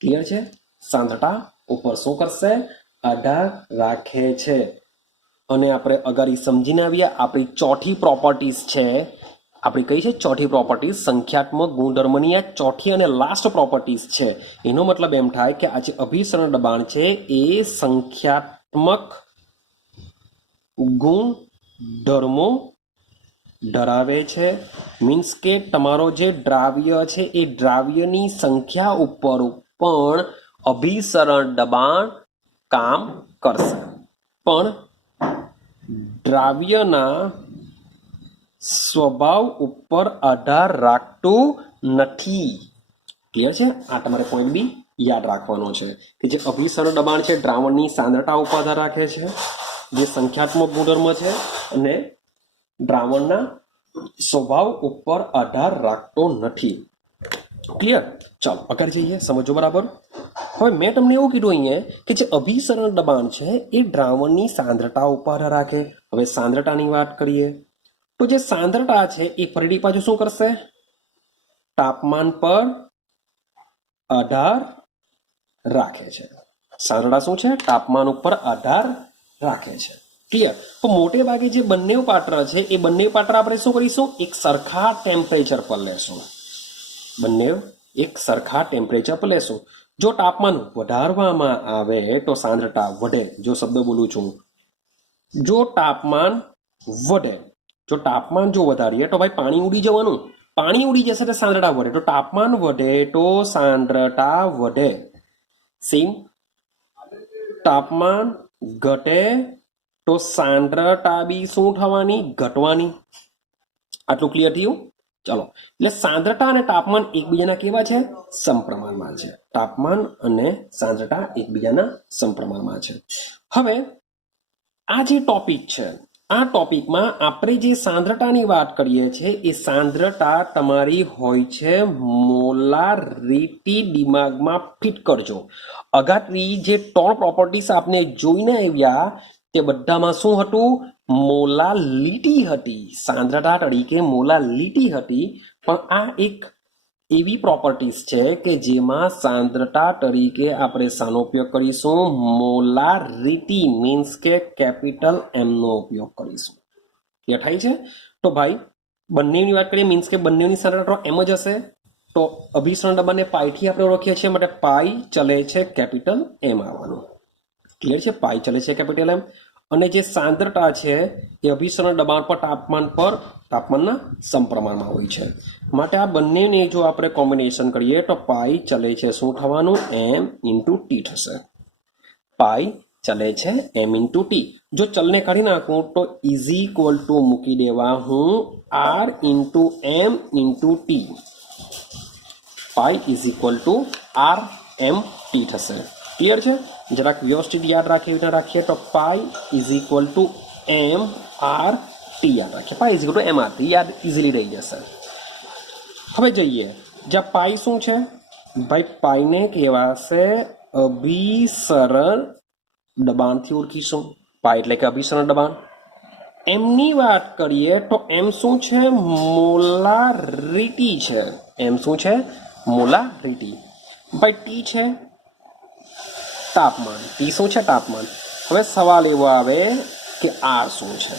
ક્લિયર છે? સાંદ્રતા ઉપર શું કરશે? આધાર રાખે છે. અને આપણે અગાડી સમજીને આવ્યા. આપણી ચોથી પ્રોપર્ટીઝ છે. આપણી કઈ છે ચોથી પ્રોપર્ટીઝ? સંખ્યાત્મક ગુણધર્મની આ ચોથી અને લાસ્ટ પ્રોપર્ટીઝ છે. એનો મતલબ એમ થાય કે આ જે અભિસરણ દબાણ છે એ સંખ્યાત્મક ગુણધર્મો ધરાવે છે. મીન્સ કે તમારો જે દ્રાવ્ય છે એ દ્રાવ્યની સંખ્યા ઉપર પણ અભિસરણ દબાણ કામ કરશે. પણ દ્રાવ્યના સ્વભાવ ઉપર આધાર રાખતું નથી. ક્લિયર છે? આ તમારે પોઈન્ટ બી યાદ રાખવાનો છે કે જે અભિસરણ દબાણ છે દ્રાવણની સાંદ્રતા ઉપર આધાર રાખે છે, જે સંખ્યાત્મક ગુણધર્મ છે, અને દ્રાવણના સ્વભાવ ઉપર આધાર રાખતો નથી. ક્લિયર? ચાલો આગળ જઈએ, સમજો બરાબર. હવે મેં તમને એવું કીધું અહીંયા કે જે અભિસરણ દબાણ છે એ દ્રાવણની સાંદ્રતા ઉપર આધાર રાખે. હવે સાંદ્રતાની વાત કરીએ તો જે સાંદ્રતા છે એ ફરીથી પાછું શું કરશે? તાપમાન પર આધાર રાખે છે. સાંદ્રતા શું છે? તાપમાન ઉપર આધાર રાખે છે. ક્લિયર? તો મોટે ભાગે જે બંને પાત્ર છે એ બંને પાત્ર આપણે શું કરીશું? એક સરખા ટેમ્પરેચર પર લેશું. બંને એક સરખા ટેમ્પરેચર પર લેશું. જો તાપમાન વધારવામાં આવે તો સાંદ્રતા વધે. જો શબ્દ બોલું છું, જો તાપમાન વધે, જો તાપમાન જો વધારીએ તો ભાઈ પાણી ઉડી જવાનું. પાણી ઉડી જશે તો સાંદ્રતા વધે. તો તાપમાન વધે તો સાંદ્રતા વધે. સેમ તાપમાન ઘટે તો સાંદ્રતા બી શું થવાની? ઘટવાની. આટલું ક્લિયર થયું? ચલો, એટલે સાંદ્રતા અને તાપમાન એકબીજાના કેવા છે? સમપ્રમાણમાં છે. તાપમાન અને સાંદ્રતા એકબીજાના સમપ્રમાણમાં છે. હવે આ જે ટોપિક છે, આ ટોપિકમાં આપણે જે સાંદ્રતાની વાત કરીએ છીએ એ સાંદ્રતા તમારી હોય છે મોલારિટી. દિમાગમાં ફિટ કરજો. અગાતરી જે 3 પ્રોપર્ટીઝ આપણે જોઈને આવ્યા તે બધામાં શું હતું? મોલાલિટી હતી. સાંદ્રતા તરીકે મોલાલિટી હતી. પણ આ એક એવી પ્રોપર્ટીઝ છે કે જેમાં સાંદ્રતા તરીકે આપણે શાનો ઉપયોગ કરીશું? મોલારિટી. મીન્સ કે કેપિટલ એમ નો ઉપયોગ કરીશું. ક્લિયર થાય છે? તો ભાઈ બંનેની વાત કરીએ મીન્સ કે બંનેની સાંદ્રતા એમ જ હશે. તો અભિસરણ દબાણને પાઈથી આપણે ઓળખીએ છીએ, માટે પાઈ ચલે છે કેપિટલ એમ આવવાનું. ક્લિયર છે? પાઈ ચલે છે કેપિટલ એમ. અને જે સાંદ્રતા છે એ અભિસરણ દબાણ પર તાપમાનના સમપ્રમાણમાં હોય છે. માટે આ બંનેને જો આપણે કોમ્બિનેશન કરીએ તો પાઈ ચલે છે શું થવાનું? એમ ઇન્ટુ ટી થશે. પાઈ ચલે છે એમ ઇન્ટુ ટી. જો ચલને કાઢી નાખું તો ઇઝ ઇક્વલ ટુ મૂકી દેવા હું R into M into T. Pi is equal to R M T થશે. ક્લિયર છે? જરાક વ્યવસ્થિત યાદ રાખીએ એવી રીતે રાખીએ તો pi is equal to M R T યાદ રાખીએ. Pi is equal to M R T યાદ ઇઝીલી રહી જશે. હવે જોઈએ જ્યાં પાઈ શું છે ભાઈ, પાઈને કહેવાશે અભિસરણ દબાણથી ઓળખીશું. પાઈ એટલે કે અભિસરણ દબાણ. એમની વાત કરીએ તો એમ શું છે? મોલારિટી છે. એમ શું છે? મોલારિટી. ભાઈ ટી છે તાપમાન. ટી શું છે? તાપમાન. હવે સવાલ એવો આવે કે આર શું છે?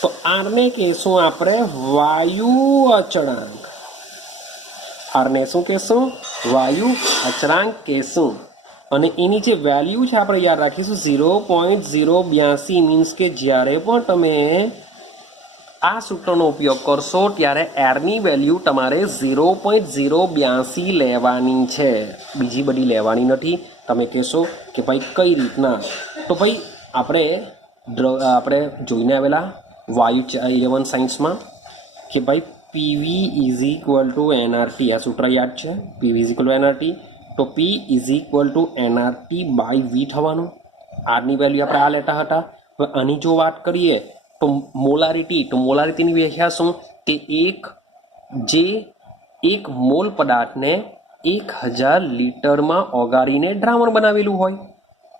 તો આરને કહેશું આપણે વાયુ અચળાંક. આરને શું કહેશું? વાયુ અચળાંક કહેશું. અને એની જે વેલ્યુ છે આપણે યાદ રાખીશું 0.082. મીન્સ કે જ્યારે પણ તમે આ સૂત્રનો ઉપયોગ કરશો ત્યારે એરની વેલ્યુ તમારે 0.082 લેવાની છે, બીજી બધી લેવાની નથી. તમે કહેશો કે ભાઈ કઈ રીતના? તો ભાઈ આપણે જોઈને આવેલા વાયુ 11 સાયન્સમાં કે ભાઈ PV is equal to NRT. આ સૂત્ર યાદ છે? PV is equal to NRT. તો P is equal to NRT by V થવાનું. આરની વેલ્યુ આપણે આ લેતા હતા. હવે આની જો વાત કરીએ તો મોલારિટી. તો મોલારિટીની વ્યાખ્યા શું? કે એક મોલ પદાર્થને 1000 લીટરમાં ઓગાળીને દ્રાવણ બનાવેલું હોય.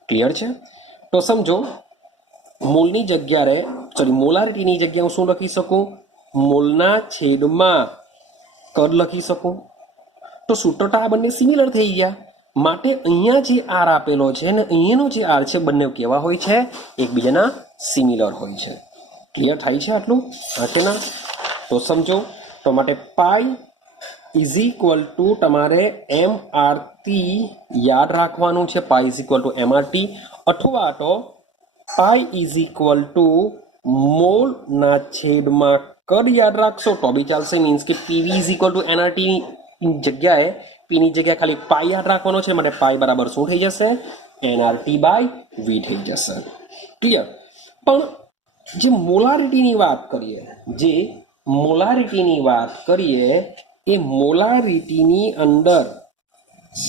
ક્લિયર છે? તો સમજો મોલની જગ્યાએ મોલારિટીની જગ્યાએ હું શું લખી શકું? મોલના છેદમાં કદ લખી શકું. તો સૂત્ર તો આ બંને સિમિલર થઈ ગયા. માટે અહીંયા જે આર આપેલો છે ને અહીંયાનો જે આર છે બંને કેવા હોય છે? એકબીજાના સિમિલર હોય છે. ક્લિયર થાય છે આટલું? હા કે ના? તો સમજો. તો માટે પાઈ ઇઝ ઇક્વલ ટુ તમારે એમ આર ટી યાદ રાખવાનું છે. Pi is equal to M R T, અથવા તો પાઈ ઇઝ ઇક્વલ ટુ મોલના છેદમાં કદ યાદ રાખશો તો બી ચાલશે. મીન્સ કે P V is equal to N R T જગ્યાએ પીની જગ્યાએ ખાલી પાઈ યાદ રાખવાનો છે. માટે પાઈ બરાબર શું થઈ જશે? એનઆરટી બાય વી થઈ જશે. ક્લિયર? પણ જે મોલારિટીની વાત કરીએ એ મોલારિટીની અંદર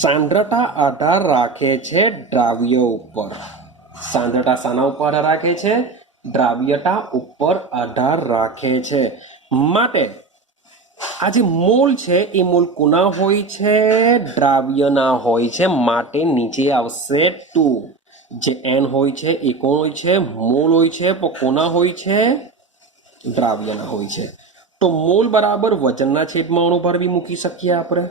સાંદ્રતા આધાર રાખે છે દ્રાવ્ય ઉપર. સાંદ્રતા શાના ઉપર આધાર રાખે છે? દ્રાવ્યતા ઉપર આધાર રાખે છે. માટે આ જે મોલ છે એ મોલ કોના હોય છે? દ્રાવ્યના હોય છે. માટે નીચે આવશે 2. જે એન હોય છે એ કોણ હોય છે? મોલ હોય છે. પણ કોના હોય છે? દ્રાવ્યના હોય છે. તો મોલ બરાબર વજનના છેદમાં અણુ ભાર બી મૂકી શકીએ આપણે.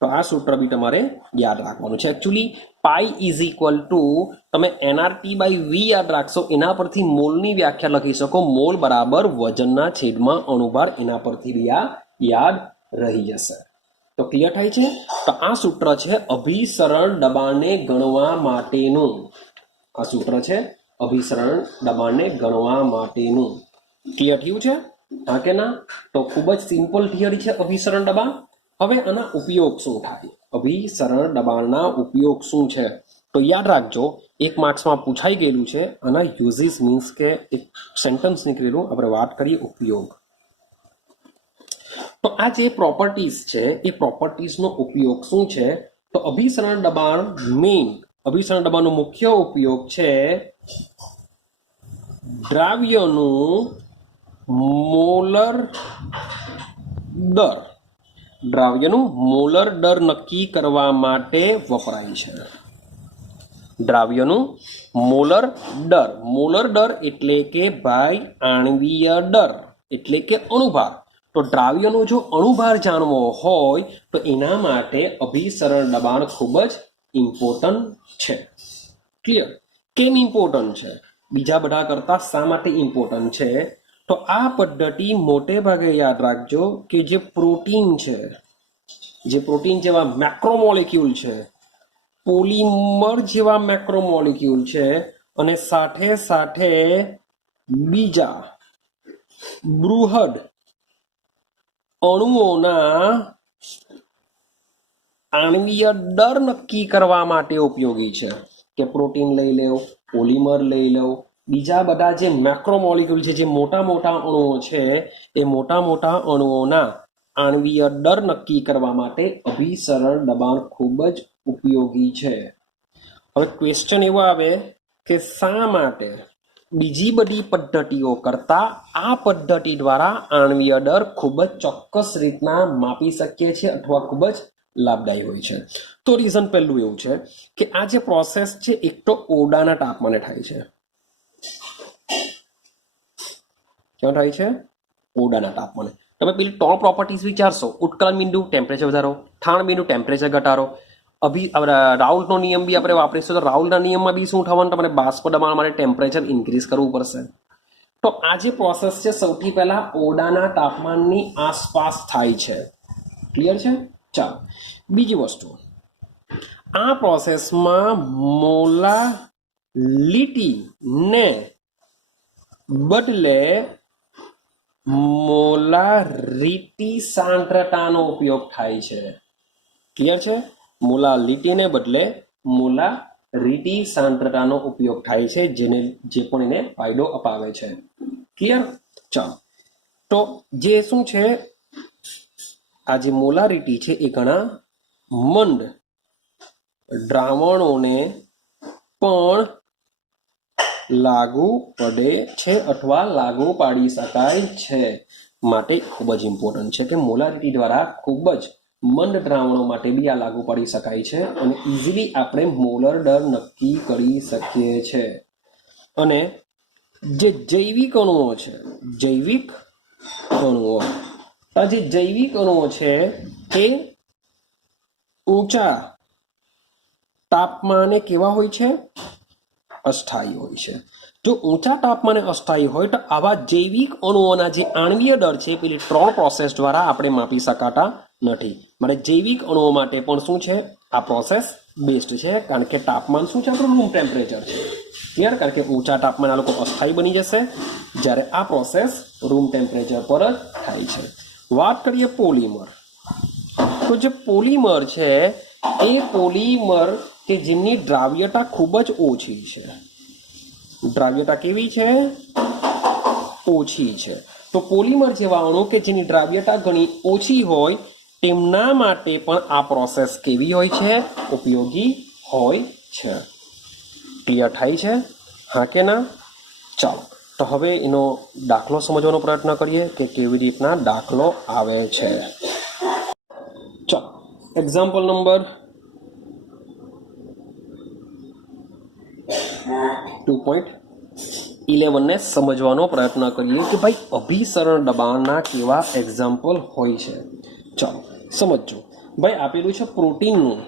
તો આ સૂત્ર બી તમારે યાદ રાખવાનું છે. Actually pi is equal two તમે એનઆરટી બાય વી યાદ રાખશો, એના પરથી મોલની વ્યાખ્યા લખી શકો. મોલ બરાબર વજનના છેદમાં અણુભાર. એના પરથી બી આ યાદ રહી જશે. તો ક્લિયર થાય છે? તો આ સૂત્ર છે અભિસરણ દબાણને ગણવા માટેનું. આ સૂત્ર છે અભિસરણ દબાણને ગણવા માટેનું. ક્લિયર થયું છે? હા કે ના? તો ખૂબ જ સિમ્પલ થિયરી છે અભિસરણ દબાણ. હવે આના ઉપયોગ શું થાય? અભિસરણ દબાણના ઉપયોગ શું છે? તો યાદ રાખજો, એક માર્ક્સમાં પૂછાઈ ગયેલું છે. આના યુઝિસ મીન્સ કે એક સેન્ટેન્સ નીકળેલું. આપણે વાત કરીએ ઉપયોગ. તો આ જે પ્રોપર્ટીઝ છે એ પ્રોપર્ટીઝનો ઉપયોગ શું છે? તો અભિસરણ દબાણનો મુખ્ય ઉપયોગ છે દ્રાવ્યનું મોલર દર નક્કી કરવા માટે વપરાય છે. દ્રાવ્યનું મોલર દર એટલે કે ભાઈ આણ્વીય દર એટલે કે અણુભાર. તો દ્રાવ્યનો જો અણુભાર જાણવો હોય તો એના માટે અભિસરણ દબાણ ખૂબ જ ઇમ્પોર્ટન્ટ છે. ક્લિયર? કેમ ઇમ્પોર્ટન્ટ છે? બીજા બધા કરતા શા માટે ઇમ્પોર્ટન્ટ છે? તો આ પદ્ધતિ મોટે ભાગે યાદ રાખજો કે જે પ્રોટીન છે, જે પ્રોટીન જેવા મેક્રોમોલિક્યુલ છે, પોલિમર જેવા મેક્રોમોલિક્યુલ છે, અને સાથે સાથે બીજા બૃહદ અણુઓના આણ્વીય દર નક્કી કરવા માટે ઉપયોગી છે. કે પ્રોટીન લઈ લો, પોલિમર લઈ લો, બીજા બધા જે મેક્રોમોલિક્યુલ છે, જે મોટા મોટા અણુઓ છે, એ મોટા મોટા અણુઓના આણ્વીય દર નક્કી કરવા માટે અભિસરણ દબાણ ખૂબ જ ઉપયોગી છે. હવે ક્વેશ્ચન એવો આવે કે શા માટે બીજી બધી પદ્ધતિઓ કરતા આ પદ્ધતિ દ્વારા આણ્વીય દર ખૂબ જ ચોક્કસ રીતના માપી શકીએ છીએ અથવા ખૂબ જ લાભદાયી હોય છે? તો રીઝન પહેલું એવું છે કે આ જે પ્રોસેસ છે એક તો ઓરડાના તાપમાને થાય છે. ક્યાં થાય છે? ઓરડાના તાપમાને. તમે પેલી 3 પ્રોપર્ટીઝ વિચારશો: ઉત્કલન બિંદુ ટેમ્પરેચર વધારો, સ્થાન બિંદુ ટેમ્પરેચર ઘટાડો. રાઉલ્ટનો નિયમ બી આપણે વાપરીશું તો રાઉલ્ટના નિયમમાં બી શું થવાનું? તમારે બાષ્પ દબાણ માટે ટેમ્પરેચર ઇન્ક્રીઝ કરવું પડશે. તો આ જે પ્રોસેસ છે સૌથી પહેલા ઓરડાના તાપમાનની આસપાસ થાય છે. ક્લિયર છે? ચાલો, બીજી વસ્તુ, આ પ્રોસેસમાં મોલાલિટીને બદલે મોલારિટી સાંદ્રતાનો ઉપયોગ થાય છે. ક્લિયર છે? મોલાલિટીને બદલે મોલારિટી સાંદ્રતાનો ઉપયોગ થાય છે, જે પણ એને ફાયદો અપાવે છે. ક્લિયર? ચાલો, તો જે શું છે, આ જે મોલારિટી છે એ ઘણા મંદ દ્રાવણોને પણ લાગુ પડે છે અથવા લાગુ પાડી શકાય છે. માટે ખૂબ જ ઇમ્પોર્ટન્ટ છે કે મોલારિટી દ્વારા ખૂબ જ મંદ દ્રાવણો માટે બી આ લાગુ પાડી શકાય છે અને ઇઝીલી આપણે મોલર દર નક્કી કરી શકીએ છીએ. અને જે જૈવિક અણુઓ છે, જૈવિક અણુઓ, આ જે જૈવિક અણુઓ છે એ ઊંચા તાપમાને કેવા હોય છે? અસ્થાયી હોય છે. જો ઊંચા તાપમાને અસ્થાયી હોય તો આવા જૈવિક અણુઓના જે આણ્વીય દર છે પેલી 3 પ્રોસેસ દ્વારા આપણે માપી શકાતા નથી. માટે જૈવિક અણુઓ માટે પણ શું છે, આ પ્રોસેસ બેસ્ટ છે, કારણ કે તાપમાન શું છે? આપણું રૂમ ટેમ્પરેચર છે. ક્લિયર? કારણ કે ઊંચા તાપમાન આ લોકો અસ્થાયી બની જશે, જ્યારે આ પ્રોસેસ રૂમ ટેમ્પરેચર પર જ થાય છે. વાત કરીએ પોલિમર. તો જે પોલિમર છે એ પોલિમર કે જેમની દ્રાવ્યતા ખૂબ જ ઓછી છે. દ્રાવ્યતા કેવી છે? ઓછી છે. તો પોલિમર જેવા અણુ કે જેની દ્રાવ્યતા ઘણી ઓછી હોય તેમના માટે પણ આ પ્રોસેસ કેવી હોય છે? ઉપયોગી હોય છે. ક્લિયર થાય છે? હા કે ના? ચાલો, તો હવે એનો દાખલો સમજવાનો પ્રયત્ન કરીએ કે કેવી રીતના દાખલો આવે છે. ચાલો, એક્ઝામ્પલ નંબર 2.11 ને સમજવાનો પ્રયત્ન કરીએ કે ભાઈ અભિસરણ દબાણના કેવા એક્ઝામ્પલ હોય છે. ચાલો સમજો. ભાઈ આપેલું છે પ્રોટીનનું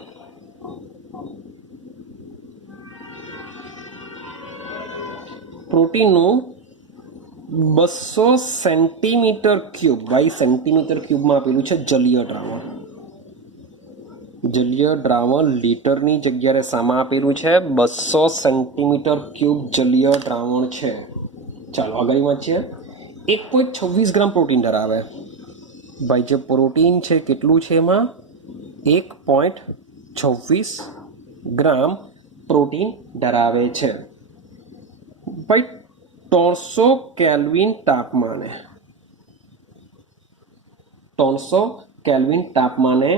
પ્રોટીનનું 200 સેન્ટીમીટર ક્યુબ, ભાઈ સેન્ટીમીટર ક્યુબમાં આપેલું છે જલીય દ્રાવણ. જલીય દ્રાવણ લીટરની જગ્યાએ સામા આપેલું છે 200 સેન્ટીમીટર ક્યુબ જલીય દ્રાવણ છે. ચાલો આગળ વાંચીએ. 1.26 ગ્રામ પ્રોટીન ધરાવે. ભાઈ જે પ્રોટીન છે કેટલું છે એમાં? 1.26 ગ્રામ પ્રોટીન ધરાવે છે. ભાઈ 300 કેલ્વિન તાપમાને 300 કેલ્વિન તાપમાને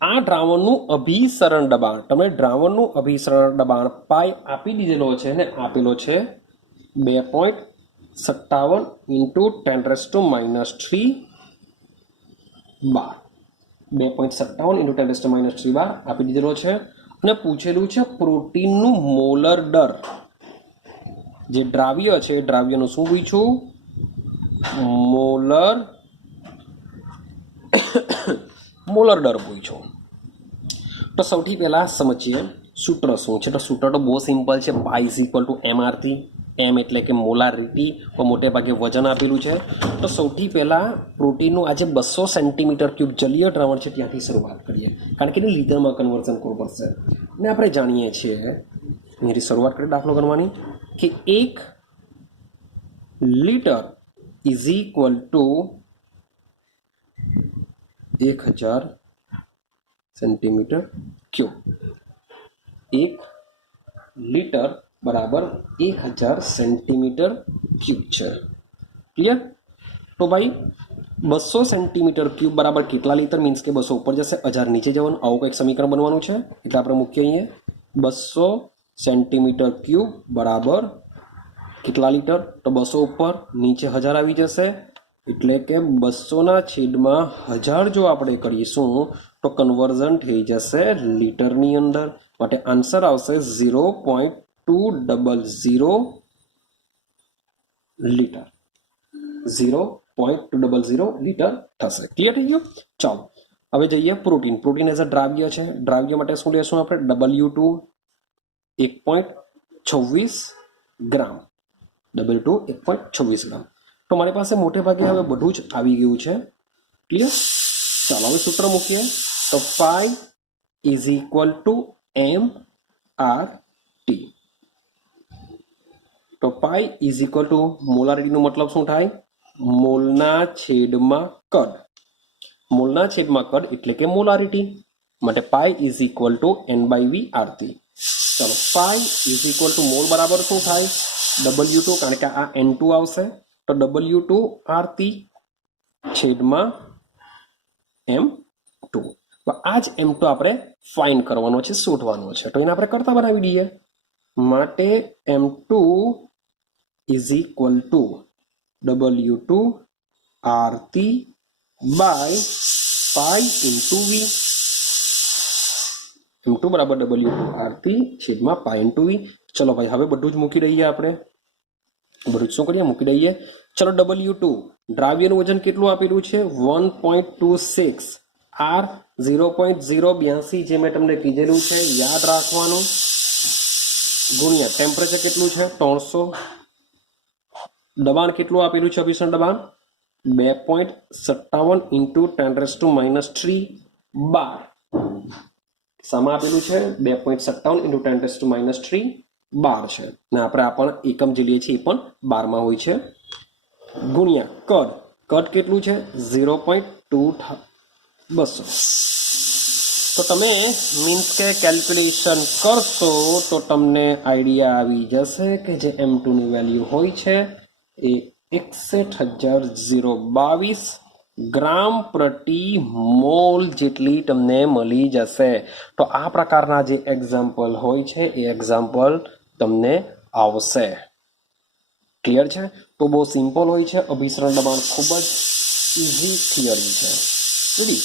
આ દ્રાવણનું અભિસરણ દબાણ, તમે દ્રાવણનું અભિસરણ દબાણ પાઈ આપી દીધેલો છે ને આપેલો છે 2.57 ઇન્ટુ 10⁻³ બાર. 2.57 ઇન્ટુ 10⁻³ બાર આપી દીધેલો છે અને પૂછેલું છે પ્રોટીનનું મોલર દર. જે દ્રાવ્ય છે દ્રાવ્યનું શું પૂછ્યું? મોલર દર પૂછ્યો. તો સૌથી પહેલા સમજીએ સૂત્ર શું છે. તો સૂત્ર તો બહુ સિમ્પલ છે, pi is equal two mr થી. એમ એટલે કે મોલારિટી મોટે ભાગે વજન આપેલું છે. તો સૌથી પહેલાં પ્રોટીનનું આજે 200 સેન્ટીમીટર ક્યુબ જલીય દ્રાવણ છે ત્યાંથી શરૂઆત કરીએ, કારણ કે એને લીટરમાં કન્વર્ઝન કરવું પડશે. અને આપણે જાણીએ છીએ અહીંયાથી શરૂઆત કરીએ દાખલો ગણવાની કે 1 litre is equal two 1000 centimetre cube. 1 litre બરાબર 1000 સેન્ટીમીટર ક્યુબ છે. ક્લિયર? તો ભાઈ 200 સેન્ટીમીટર ક્યુબ બરાબર કેટલા લીટર? મીન્સ કે 200 ઉપર જશે, 1000 નીચે જવાનું, આવું કંઈક સમીકરણ બનવાનું છે. એટલે આપણે મૂકીએ અહીંયા 200 સેન્ટીમીટર ક્યુબ બરાબર કેટલા લીટર? તો 200 ઉપર, નીચે 1000 આવી જશે. એટલે કે 200/1000 જો આપણે કરીશું તો કન્વર્ઝન થઈ જશે લીટરની અંદર. માટે આન્સર આવશે 0.200 લીટર. 0.200 લીટર થશે. ક્લિયર થઈ ગયું? ચાલો હવે જઈએ પ્રોટીન. પ્રોટીન એઝ અ દ્રાવ્ય છે. દ્રાવ્ય માટે શું લેશું આપણે? W2 1.26 ગ્રામ. W2 1.26 ગ્રામ. તો મારી પાસે મોટે ભાગે હવે બધું જ આવી ગયું છે. ક્લિયર? ચાલો હવે સૂત્ર મૂકીએ. તો pi is equal two MRT. તો પાઈ ઇઝ ઇક્વલ ટુ મોલારિટીનો મતલબ શું થાય? મોલના છેદમાં કદ. મોલના છેદમાં કદ એટલે કે મોલારિટી. માટે pi is equal to N/V/RT. ચાલો pi is equal to mole બરાબર શું થાય? W2, કારણ કે આ N2 આવશે તો W2 RT છેદમાં M2. આ જ M2 આપણે ફાઇન્ડ કરવાનો છે, શોધવાનો છે. તો એને આપણે કરતા બનાવી દઈએ. માટે M2 is equal to W2 RT by pi into V. M2 બરાબર W2 RT છેદમાં પાઈ ઇન્ટુ V. ચલો ભાઈ હવે બધું જ મૂકી દઈએ આપણે. બધું જ શું કરીએ? મૂકી દઈએ. ચલો W2 દ્રાવ્યનું વજન કેટલું આપેલું છે? 1.26 R 0.082 જે મેં તમને કીધેલું છે યાદ રાખવાનું, ગુણ્યા ટેમ્પરેચર કેટલું છે? 300. દબાણ કેટલું આપેલું છે? અભિસરણ દબાણ 2.57 ઇન્ટુ 10⁻³ બાર. સામા આપેલું છે 2.57 ઇન્ટુ 10⁻³ બાર છે. ને આપણે આ પણ એકમ જે લઈએ છીએ એ પણ બારમાં હોય છે. ગુણ્યા કદ. કદ કેટલું છે? 0.200. તો તમે મીન્સ કે કેલ્ક્યુલેશન કરશો તો તમને આઈડિયા આવી જશે કે જે M2 ની વેલ્યુ હોય છે એ 61,022 ગ્રામ પ્રતિ મોલ જેટલી તમને મળી જશે. તો આ પ્રકારના જે એક્ઝામ્પલ હોય છે એ એક્ઝામ્પલ તમને આવશે. ક્લિયર છે? તો બહુ સિમ્પલ હોય છે. અભિસરણ દબાણ ખૂબ જ ઇઝી થિયરી છે. રેડી?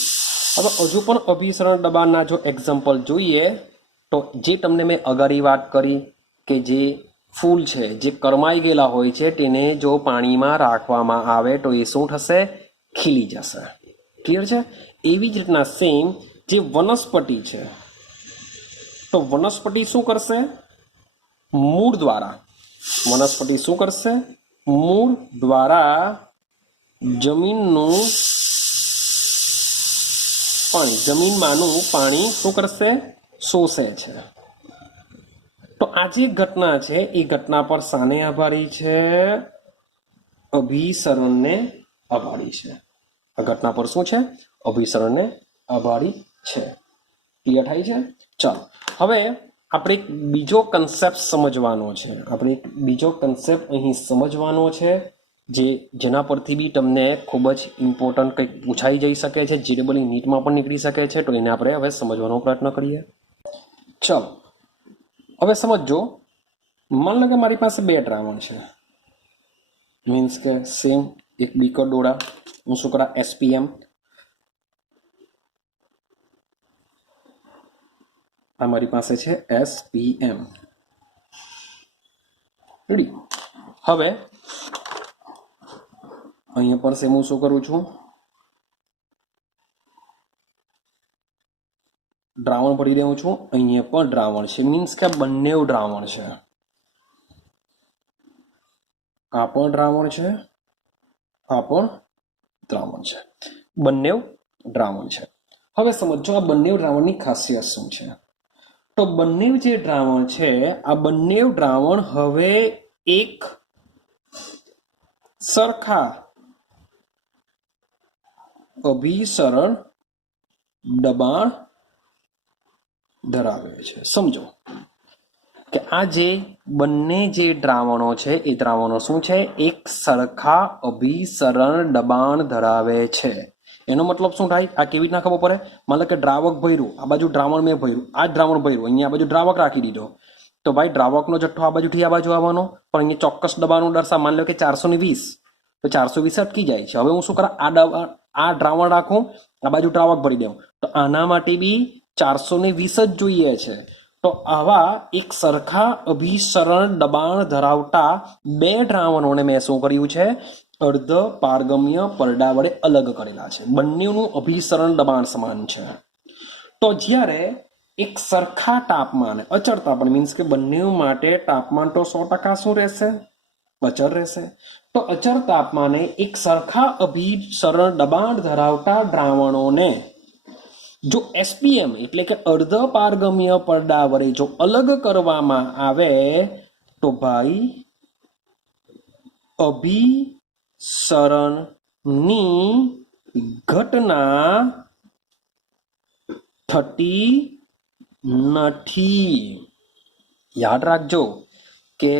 હવે હજુ પણ અભિસરણ દબાણના જો એક્ઝામ્પલ જોઈએ તો જે તમને મેં અગાડી વાત કરી કે જે ફૂલ છે જે કરમાઈ ગયેલા હોય છે તેને જો પાણીમાં રાખવામાં આવે તો એ શું થશે? ખીલી જશે. ક્લિયર છે? એવી જ રીતના સેમ જે વનસ્પતિ છે તો વનસ્પતિ શું કરશે? મૂળ દ્વારા. વનસ્પતિ શું કરશે? મૂળ દ્વારા જમીનનું પાણી, જમીનમાંનું પાણી શું કરશે? શોષે છે. તો આ જે ઘટના છે એ ઘટના પર શાને આભારી છે? અભિસરણને આભારી છે. આ ઘટના પર શું છે? અભિસરણને આભારી છે. ક્લિયર થાય છે? ચાલો હવે આપણે એક બીજો કન્સેપ્ટ સમજવાનો છે. આપણે એક બીજો કન્સેપ્ટ અહીં સમજવાનો છે જેના પરથી બી તમને ખૂબ જ ઇમ્પોર્ટન્ટ કંઈક પૂછાઈ જઈ શકે છે, જીરેબલી નીટમાં પણ નીકળી શકે છે. તો એને આપણે હવે સમજવાનો પ્રયત્ન કરીએ. ચાલો હવે સમજો. માન લો કે મારી પાસે બે દ્રાવણ છે. મીન્સ કે સેમ એક બીકર ડોળા. હું શું કરા? SPM. આ મારી પાસે છે SPM. રેડી? હવે અહીંયા પણ સેમ હું શું કરું છું? દ્રાવણ ભરી રહ્યું છું. અહીંયા પણ દ્રાવણ છે. મીન્સ કે બંને દ્રાવણ છે. આ પણ દ્રાવણ છે, આ પણ દ્રાવણ છે, બંને દ્રાવણ છે. હવે સમજો આ બંને દ્રાવણની ખાસિયત શું છે. તો બંને જે દ્રાવણ છે આ બંને દ્રાવણ હવે એક સરખા અભિસરણ દબાણ ધરાવે છે. સમજો કે આ જે બંને જે દ્રાવણો છે એ દ્રાવણો શું છે, એક સરખા અભિસરણ દબાણ ધરાવે છે. એનો મતલબ શું થાય, આ કેવી રીતના ખબર પડે, મતલબ કે દ્રાવક ભર્યું, આ બાજુ દ્રાવણ મેં ભર્યું, આ જ દ્રાવણ ભર્યું, અહીંયા આ બાજુ દ્રાવક રાખી દીધો, તો ભાઈ દ્રાવકનો જથ્થો આ બાજુથી આ બાજુ આવવાનો, પણ અહીંયા ચોક્કસ દબાણનું દર્શા, માની લો કે 420, તો 420 અટકી જાય છે. હવે હું શું કરા, આ દ્રાવણ રાખું, આ બાજુ દ્રાવક ભરી દઉં, તો આના માટે બી 420 જ જોઈએ છે. તો આવા એક સરખા અભિસરણ દબાણ ધરાવતા બે દ્રાવણોને મેં શું કર્યું છે, અર્ધ પારગમ્ય પરડા વડે અલગ કરેલા છે. બંનેનું અભિસરણ દબાણ સમાન છે. તો જ્યારે એક સરખા તાપમાન, અચળ તાપમાન મીન્સ કે બંને માટે તાપમાન તો 100% શું રહેશે, અચળ રહેશે. તો અચળ તાપમાને એક સરખા અભિસરણ દબાણ ધરાવતા દ્રાવણોને જો એસપીએમ એટલે કે અર્ધ પારગમ્ય પડદા વડે જો અલગ કરવામાં આવે તો ભાઈ અભિસરણની ઘટના થતી નથી. યાદ રાખજો કે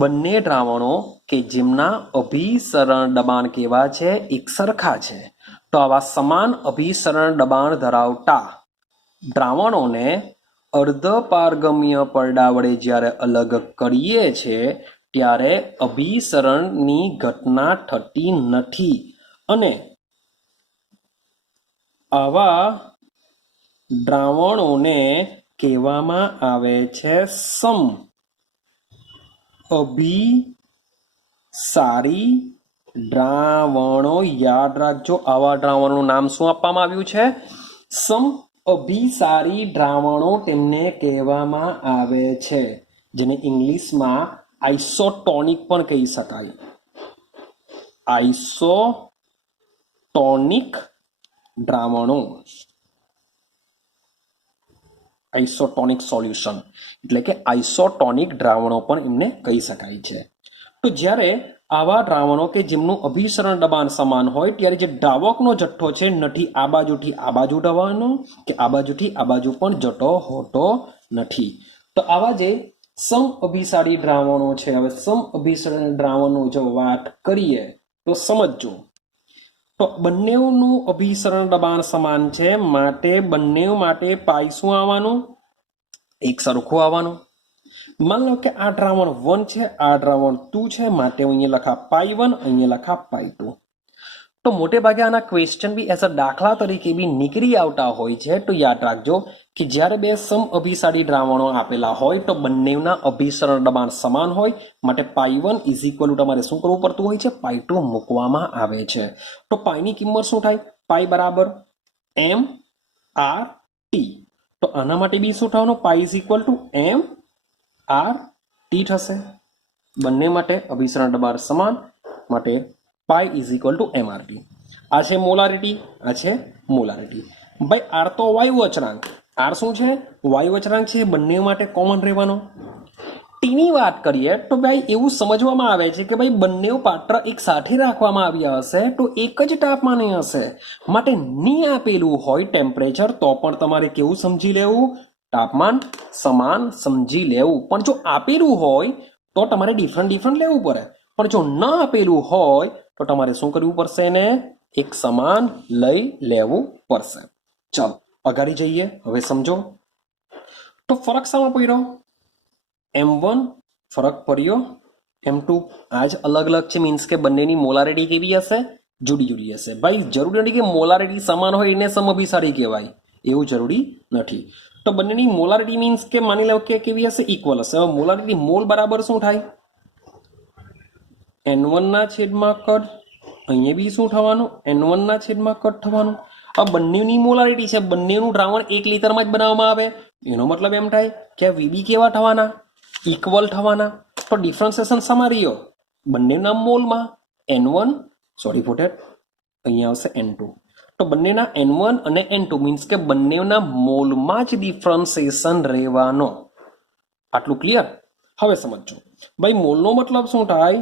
બંને દ્રાવણો કે જેમના અભિસરણ દબાણ કેવા છે, એક સરખા છે. તો આવા સમાન અભિસરણ દબાણ ધરાવતા દ્રાવણોને અર્ધ પારગમ્ય પડદા વડે જ્યારે અલગ કરીએ છીએ ત્યારે અભિસરણની ઘટના થતી નથી. અને આવા દ્રાવણોને કહેવામાં આવે છે સમ અભિસારી દ્રાવણો. યાદ રાખજો, આવા દ્રાવણોનું નામ શું આપવામાં આવ્યું છે, સમ અભિસારી દ્રાવણો તેમને કહેવામાં આવે છે, જેને ઇંગ્લિશમાં આઇસોટોનિક પણ કહી શકાય. આઇસોટોનિક દ્રાવણો, આઇસોટોનિક સોલ્યુશન એટલે કે આઇસોટોનિક દ્રાવણો પણ એમને કહી શકાય છે. તો જ્યારે આવા દ્રાવણો કે જેમનું અભિસરણ દબાણ સમાન હોય ત્યારે જે દ્રાવકનો જથ્થો છે નથી આ બાજુથી આ બાજુ જવાનો કે આ બાજુથી આ બાજુ પણ જતો હોતો નથી. તો આવા જે સમ અભિસારી દ્રાવણો છે, હવે સમ અભિસરણ દ્રાવણો જો વાત કરીએ તો સમજો, તો બંનેનું અભિસરણ દબાણ સમાન છે, માટે બંને માટે પાઈ શું આવવાનું, એક સરખું આવવાનું. માન લો કે આ દ્રાવણ 1 છે, આ દ્રાવણ 2 છે, માટે અહીંયા લખા પાઈ 1, અહીંયા લખા પાઈ 2. તો મોટે ભાગે આના ક્વેશ્ચન બી એઝ અ દાખલા તરીકે બી નીકળી આવતા હોય છે. તો યાદ રાખજો કે જ્યારે બે સમ અભિસારી દ્રાવણો આપેલા હોય તો બંનેના અભિસરણ દબાણ સમાન હોય, માટે પાઈ 1 ઇઝ ઇક્વલ ટુ તમારે શું કરવું પડતું હોય છે, પાઈ 2 મૂકવામાં આવે છે. તો પાઈની કિંમત શું થાય, પાઈ બરાબર એમ આર ટી. તો આના માટે બી શું થવાનું, pi is equal to M R T થશે. બંને માટે અભિસરણ દબાણ સમાન, માટે pi is equal to M R T. આ છે મોલારિટી, આ છે મોલારિટી. ભાઈ આર તો વાયુ અચળાંક, આર શું છે, વાયુ અચળાંક છે, બંને માટે કોમન રહેવાનો. ટીની વાત કરીએ તો ભાઈ એવું સમજવામાં આવે છે કે ભાઈ બંને પાત્ર એક સાથે રાખવામાં આવ્યા હશે તો એક જ તાપમાને હશે, માટે ની આપેલું હોય ટેમ્પરેચર તો પણ તમારે કેવું સમજી લેવું, તાપમાન સમાન સમજી લેવું. પણ જો આપેલું હોય તો તમારે ડિફરન્ટ લેવું પડે, પણ જો ન આપેલું હોય તો તમારે શું કરવું પડશે, ને એક સમાન લઈ લેવું પડશે. ચાલો અગાડી જઈએ. હવે સમજો તો ફરક શામાં પડ્યો, M1 ફરક પડ્યો, M2 આ જ અલગ છે, મીન્સ કે બંનેની મોલારિટી કેવી હશે, જુદી હશે. ભાઈ જરૂરી નથી કે મોલારિટી સમાન હોય એને સમઅભિસારી કહેવાય, એવું જરૂરી નથી. તો બંનેની મોલારિટી મીન્સ કે માની લો કે કેવી હશે, ઇક્વલ હશે. હવે મોલારિટી મોલ બરાબર શું થાય, N1 ના છેદમાં કદ, અહીંયા બી શું થવાનું, N1 ના છેદમાં કદ થવાનું. આ બંનેની મોલારિટી છે, બંનેનું દ્રાવણ 1 લિટરમાં જ બનાવવામાં આવે, એનો મતલબ એમ થાય કે VB કેવા થવાના, ઇક્વલ થવાના. તો ડિફરન્સિએશન સમારી લો, બંનેના મોલમાં N1 સોરી ફોર ધેટ અહીંયા આવશે N2. તો બંનેના N1 અને N2 મીન્સ કે બંનેના મોલમાં જ ડિફરન્સિએશન રહેવાનો. આટલું ક્લિયર? હવે સમજો ભાઈ, મોલનો મતલબ શું થાય?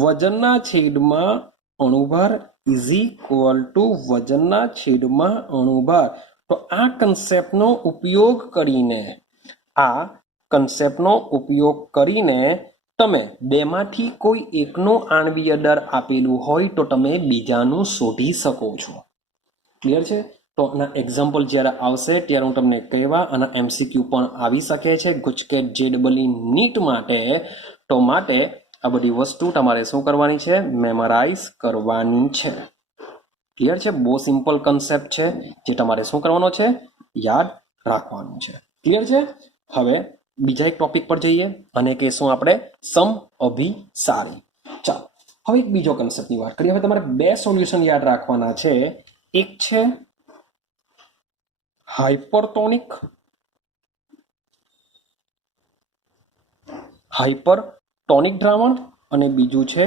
વજનના છેદમાં અણુભાર ઇઝ ઇક્વલ ટુ વજનના છેદમાં અણુભાર. તો આ કન્સેપ્ટનો ઉપયોગ કરીને તમે બેમાંથી કોઈ એકનું આણ્વીય દળ આપેલું હોય તો તમે બીજાનું શોધી શકો છો. ક્લિયર છે? તો આના એક્ઝામ્પલ જ્યારે આવશે ત્યારે હું તમને કહેવા, અને MCQ પણ આવી શકે છે ગુજકેટ JEE નીટ માટે. તો માટે આ બધી વસ્તુ તમારે શું કરવાની છે? મેમરાઇઝ કરવાની છે. ક્લિયર છે? બહુ સિમ્પલ કન્સેપ્ટ છે જે તમારે શું કરવાનો છે? યાદ રાખવાનું છે. ક્લિયર છે? હવે બીજા એક ટોપિક પર જઈએ અને કહેશું આપણે સમ અભિસારી. ચાલો હવે એક બીજો કન્સેપ્ટની વાત કરીએ. હવે તમારે બે સોલ્યુશન યાદ રાખવાના છે. એક છે હાઇપરટોનિક દ્રાવણ અને બીજું છે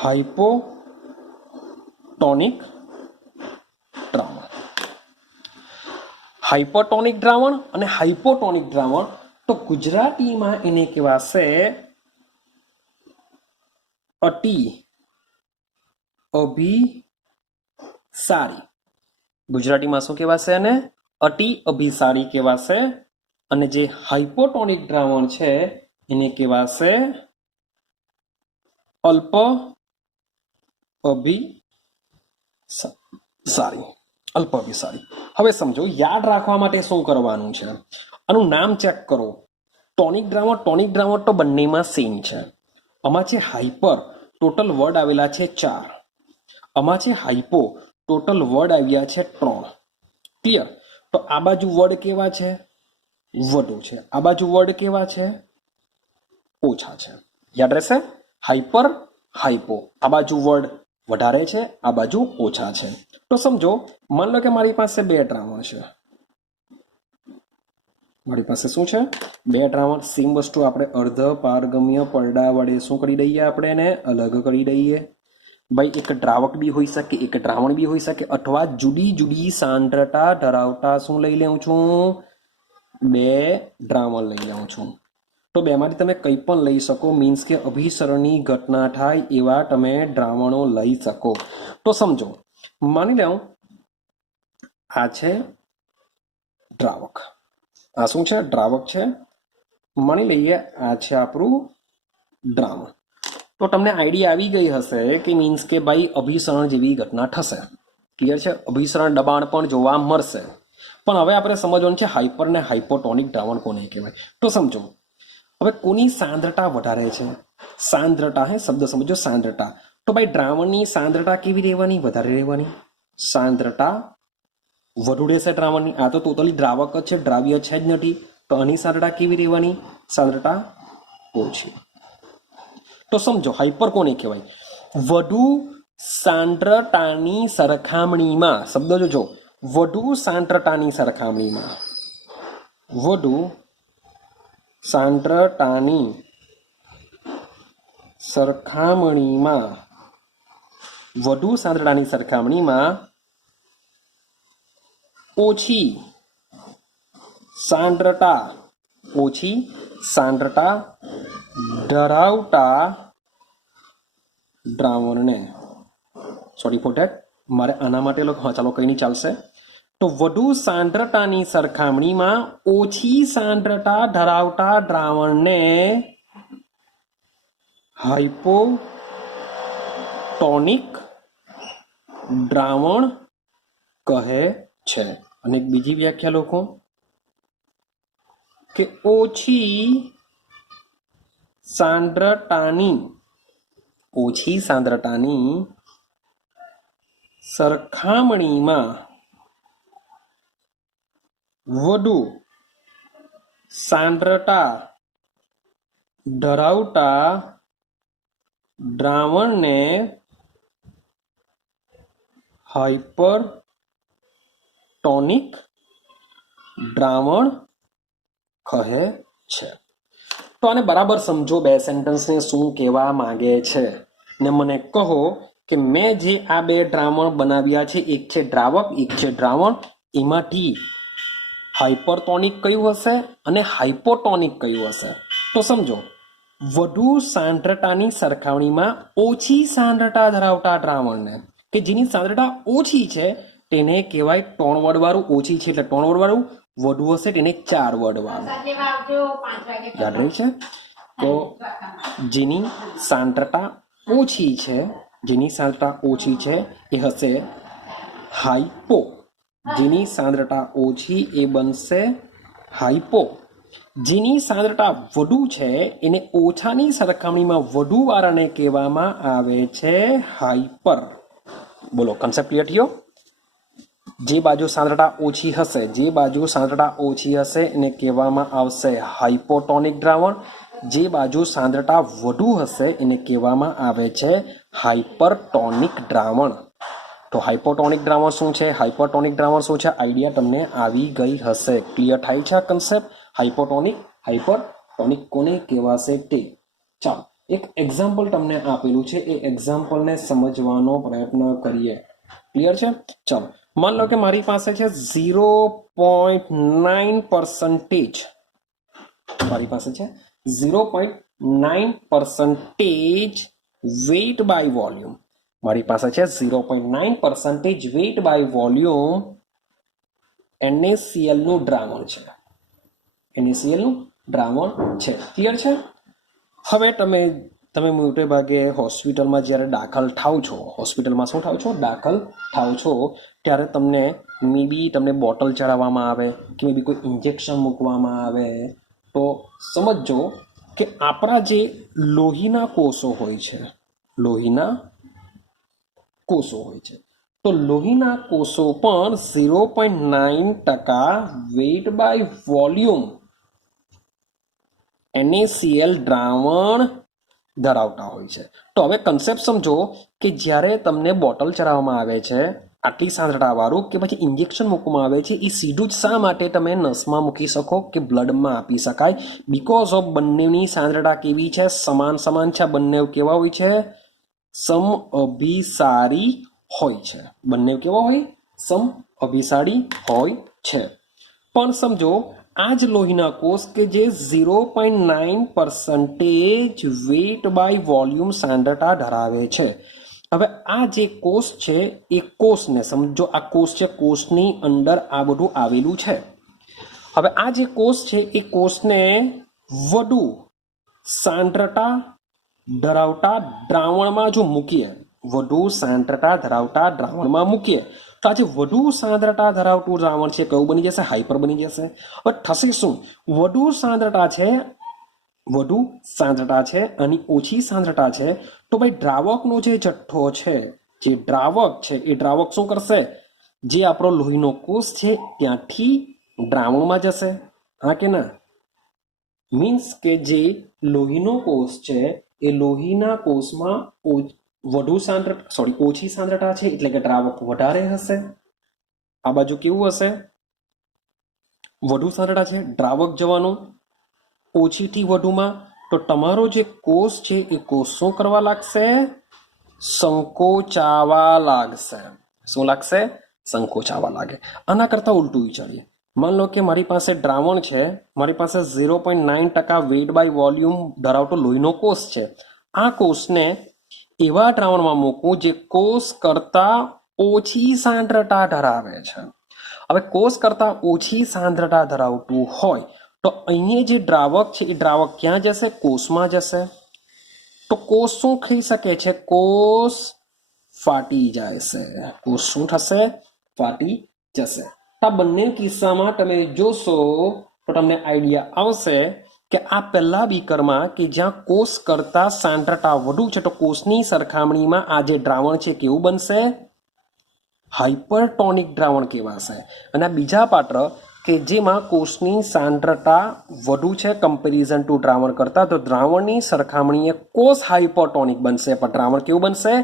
હાઇપોટોનિક દ્રાવણ. હાઇપરટોનિક દ્રાવણ અને હાઇપોટોનિક દ્રાવણ, તો ગુજરાતીમાં એને કહેવાશે અતિ અભિસારી. ગુજરાતીમાં શું કહેવાશે? એને અતિ અભિસારી કહેવાશે. અને જે હાઇપોટોનિક દ્રાવણ છે એને કહેવાશે અલ્પ અભિસારી. હવે સમજો, યાદ રાખવા માટે શું કરવાનું છે? આનું નામ ચેક કરો. ટોનિક દ્રાવણ તો બંનેમાં સેમ છે. આમાં છે હાઇપર, ટોટલ વર્ડ આવેલા છે 4. આમાં છે હાઇપો, ટોટલ વર્ડ આવ્યા છે 3. ક્લિયર? તો આ બાજુ વર્ડ કેવા છે? વધુ છે. આ બાજુ વર્ડ કેવા છે? ઓછા છે. યાદ રહેશે? Hyper, hypo. આ બાજુ વર્ડ વધારે છે, આ બાજુ ઓછા છે. તો સમજો, માન લો કે મારી પાસે બે દ્રાવણ છે. મારી પાસે શું છે? બે દ્રાવણ. સેમ વસ્તુ આપણે અર્ધ પારગમ્ય પડદા વડે શું કરી દઈએ? આપણે એને અલગ કરી દઈએ. ભાઈ, એક દ્રાવક બી હોઈ શકે, એક દ્રાવણ બી હોઈ શકે, અથવા જુદી જુદી સાંદ્રતા ધરાવતા શું લઈ લઉં છું? બે દ્રાવણ લઈ લઉં છું. તો બેમાંથી તમે કંઈ પણ લઈ શકો. મીન્સ કે અભિસરણની ઘટના થાય એવા તમે દ્રાવણો લઈ શકો. તો સમજો, માની લઉં આ છે દ્રાવક. આ શું છે? દ્રાવક છે. માની લઈએ આ છે આપણું દ્રાવણ. તો તમને આઈડિયા આવી ગઈ હશે કે મીન્સ કે ભાઈ અભિસરણ જેવી ઘટના થશે. ક્લિયર છે? અભિસરણ દબાણ પણ જોવા મળશે. પણ હવે આપણે સમજવાનું છે હાઇપર ને હાઇપોટોનિક દ્રાવણ કોને કહેવાય. તો સમજો, હવે કોની સાંદ્રતા વધારે છે? સાંદ્રતા, શબ્દ સમજો, સાંદ્રતા. તો ભાઈ દ્રાવણની સાંદ્રતા કેવી રહેવાની? વધારે રહેવાની. સાંદ્રતા વધુ રહેશે દ્રાવણની. આ તો ટોટલી દ્રાવક જ છે, દ્રાવ્ય છે જ નથી. તો આની સાંદ્રતા કેવી રહેવાની? સાંદ્રતા ઓછી. તો સમજો, હાઇપર કોને કહેવાય? વધુ સાંદ્રતાની સરખામણીમાં, શબ્દ જોજો, વધુ સાંદ્રતાની સરખામણીમાં, વધુ સાંદ્રતાની સરખામણીમાં ઓછી સાંદ્રતા ધરાવતા દ્રાવણને, સોરી ફોર ધેટ, મારે આના માટે ચાલો કંઈ નહીં, ચાલશે. તો વધુ સાંદ્રતાની સરખામણીમાં ઓછી સાંદ્રતા ધરાવતા દ્રાવણને હાઇપોટોનિક દ્રાવણ કહે છે. અને એક બીજી વ્યાખ્યા લખો કે ઓછી સાંદ્રતાની સરખામણીમાં વધુ સાંદ્રતા ધરાવતા દ્રાવણને હાઇપરટોનિક દ્રાવણ કહે છે. તો આને બરાબર સમજો, બે સેન્ટેન્સને શું કહેવા માંગે છે ને મને કહો કે મેં જે આ બે દ્રાવણ બનાવ્યા છે, એક છે દ્રાવક, એક છે દ્રાવણ, એમાંથી હાઇપરટોનિક કયું હશે અને હાઇપોટોનિક કયું હશે? તો સમજો, વધુ સાંદ્રતાની સરખામણીમાં ઓછી સાંદ્રતા ધરાવતા દ્રાવણને, કે જેની સાંદ્રતા ઓછી છે તેને કહેવાય 3 વડવાળું. ઓછી છે એટલે 3 વડવાળું, વધુ હશે તેને 4 વડવાળું. યાદ રહ્યું છે? તો જેની સાંદ્રતા ઓછી છે, જેની સાંદ્રતા ઓછી છે એ હશે હાઇપો. જેની સાંદ્રતા ઓછી એ બનશે હાઇપો. જેની સાંદ્રતા વધુ છે એને ઓછાની સરખામણીમાં વધુ વાળાને કહેવામાં આવે છે હાઇપર. બોલો, કન્સેપ્ટ ક્લિયર થયો? જે બાજુ સાંદ્રતા ઓછી હશે, જે બાજુ સાંદ્રતા ઓછી હશે એને કહેવામાં આવશે હાઇપોટોનિક દ્રાવણ. જે બાજુ સાંદ્રતા વધુ હશે એને કહેવામાં આવે છે હાઇપરટોનિક દ્રાવણ. તો હાઇપોટોનિક દ્રાવણ શું છે, હાઇપરટોનિક દ્રાવણ શું છે, આઈડિયા તમને આવી ગઈ હશે. ક્લિયર થાય છે આ કન્સેપ્ટ? હાઇપોટોનિક, હાઇપરટોનિક કોને કહેવાશે તે. ચાલો, એક એક્ઝામ્પલ તમને આપેલું છે, એ એક્ઝામ્પલને સમજવાનો પ્રયત્ન કરીએ. ક્લિયર છે? ચાલો, માન લો કે મારી પાસે છે 0.9%, મારી પાસે છે 0.9% વેઇટ બાય વોલ્યુમ. મારી પાસે છે 0.9% વેઇટ બાય વોલ્યુમ NaCl નું દ્રાવણ છે. NaCl નું દ્રાવણ છે. ક્લિયર છે? હવે તમે મોટે ભાગે હોસ્પિટલમાં જ્યારે દાખલ થાવ છો, હોસ્પિટલમાં શું થાવ છો, દાખલ થાવ છો, ત્યારે તમને તમને બોટલ ચડાવવામાં આવે કે મે બી કોઈ ઇન્જેક્શન મૂકવામાં આવે. તો સમજો કે આપણા જે લોહીના કોષો હોય છે, લોહીના કોષો હોય છે, તો લોહીના કોષો પણ 0.9% વેઇટ બાય વોલ્યુમ NaCl દ્રાવણ ધરાવતા હોય છે. તો હવે કન્સેપ્ટ સમજો કે જ્યારે તમને બોટલ ચડાવવામાં આવે છે આટલી સાંદ્રતાવાળું, કે પછી ઇન્જેક્શન મૂકવામાં આવે છે, એ સીધું જ શા માટે તમે નસમાં મૂકી શકો કે બ્લડમાં આપી શકાય? બીકોઝ ઓફ બંનેની સાંદ્રતા કેવી છે, સમાન છે. બંને કેવા હોય છે? સમઅભિસારી હોય છે. બંને કેવા હોય? સમઅભિસારી હોય છે. પણ સમજો આ જ લોહીના કોષ કે જે 0.9% વેઇટ બાય વોલ્યુમ સાંદ્રતા ધરાવે છે. હવે આ જે કોષ છે એ કોષને સમજો, આ કોષ છે, કોષની અંદર આ બધું આવેલું છે. હવે આ જે કોષ છે એ કોષને વધુ સાંદ્રતા ધરાવતા દ્રાવણમાં જો મૂકીએ, વધુ સાંદ્રતા ધરાવતા દ્રાવણમાં મૂકીએ, તો આ જે વધુ સાંદ્રતા ધરાવતું દ્રાવણ છે કયું બની જશે? હાઇપર બની જશે. હવે થશે શું? વધુ સાંદ્રતા છે અને ઓછી સાંદ્રતા છે, તો ભાઈ દ્રાવકનો જે જથ્થો છે, જે દ્રાવક છે એ દ્રાવક શું કરશે? જે આપણો લોહીનો કોષ છે ત્યાંથી દ્રાવણમાં જશે. હા કે ના? મીન્સ કે જે લોહીનો કોષ છે એ લોહીના કોષમાં ઓછી સાંદ્રતા છે એટલે કે દ્રાવક વધારે હશે. આ બાજુ કેવું હશે? વધુ સાંદ્રતા છે, દ્રાવક જવાનું ઓછીથી વધુમાં. તો તમારો જે કોષ છે એ કોષ શું કરવા લાગશે? સંકોચાવા લાગશે. શું લાગશે? સંકોચાવા લાગે. આના કરતા ઉલટું વિચારીએ. માન લો કે મારી પાસે દ્રાવણ છે, મારી પાસે 0.9% વેઇટ બાય વોલ્યુમ ધરાવતો લોહીનો કોષ છે. આ કોષને એવા દ્રાવણમાં મૂકવું જે કોષ કરતા ઓછી સાંદ્રતા ધરાવે છે. હવે કોષ કરતા ઓછી સાંદ્રતા ધરાવતું હોય તો અહીંયા જે દ્રાવક છે એ દ્રાવક ક્યાં જશે? કોષમાં જશે. તો કોષ શું થઈ શકે છે? કોષ ફાટી જશે. કોષ શું થશે? ફાટી જશે. આ બંને કિસ્સામાં તમે જોશો તો તમને આઈડિયા આવશે કે આ પહેલા બીકરમાં કે જ્યાં કોષ કરતા સાંદ્રતા વધુ છે, તો કોષની સરખામણીમાં આ જે દ્રાવણ છે કેવું બનશે? હાઇપરટોનિક દ્રાવણ કહેવાશે. અને આ બીજા પાત્ર કે જેમાં કોષની સાંદ્રતા વધુ છે કમ્પેરિઝન ટુ દ્રાવણ કરતા, તો દ્રાવણની સરખામણીએ કોષ હાઇપરટોનિક બનશે, પણ દ્રાવણ કેવું બનશે?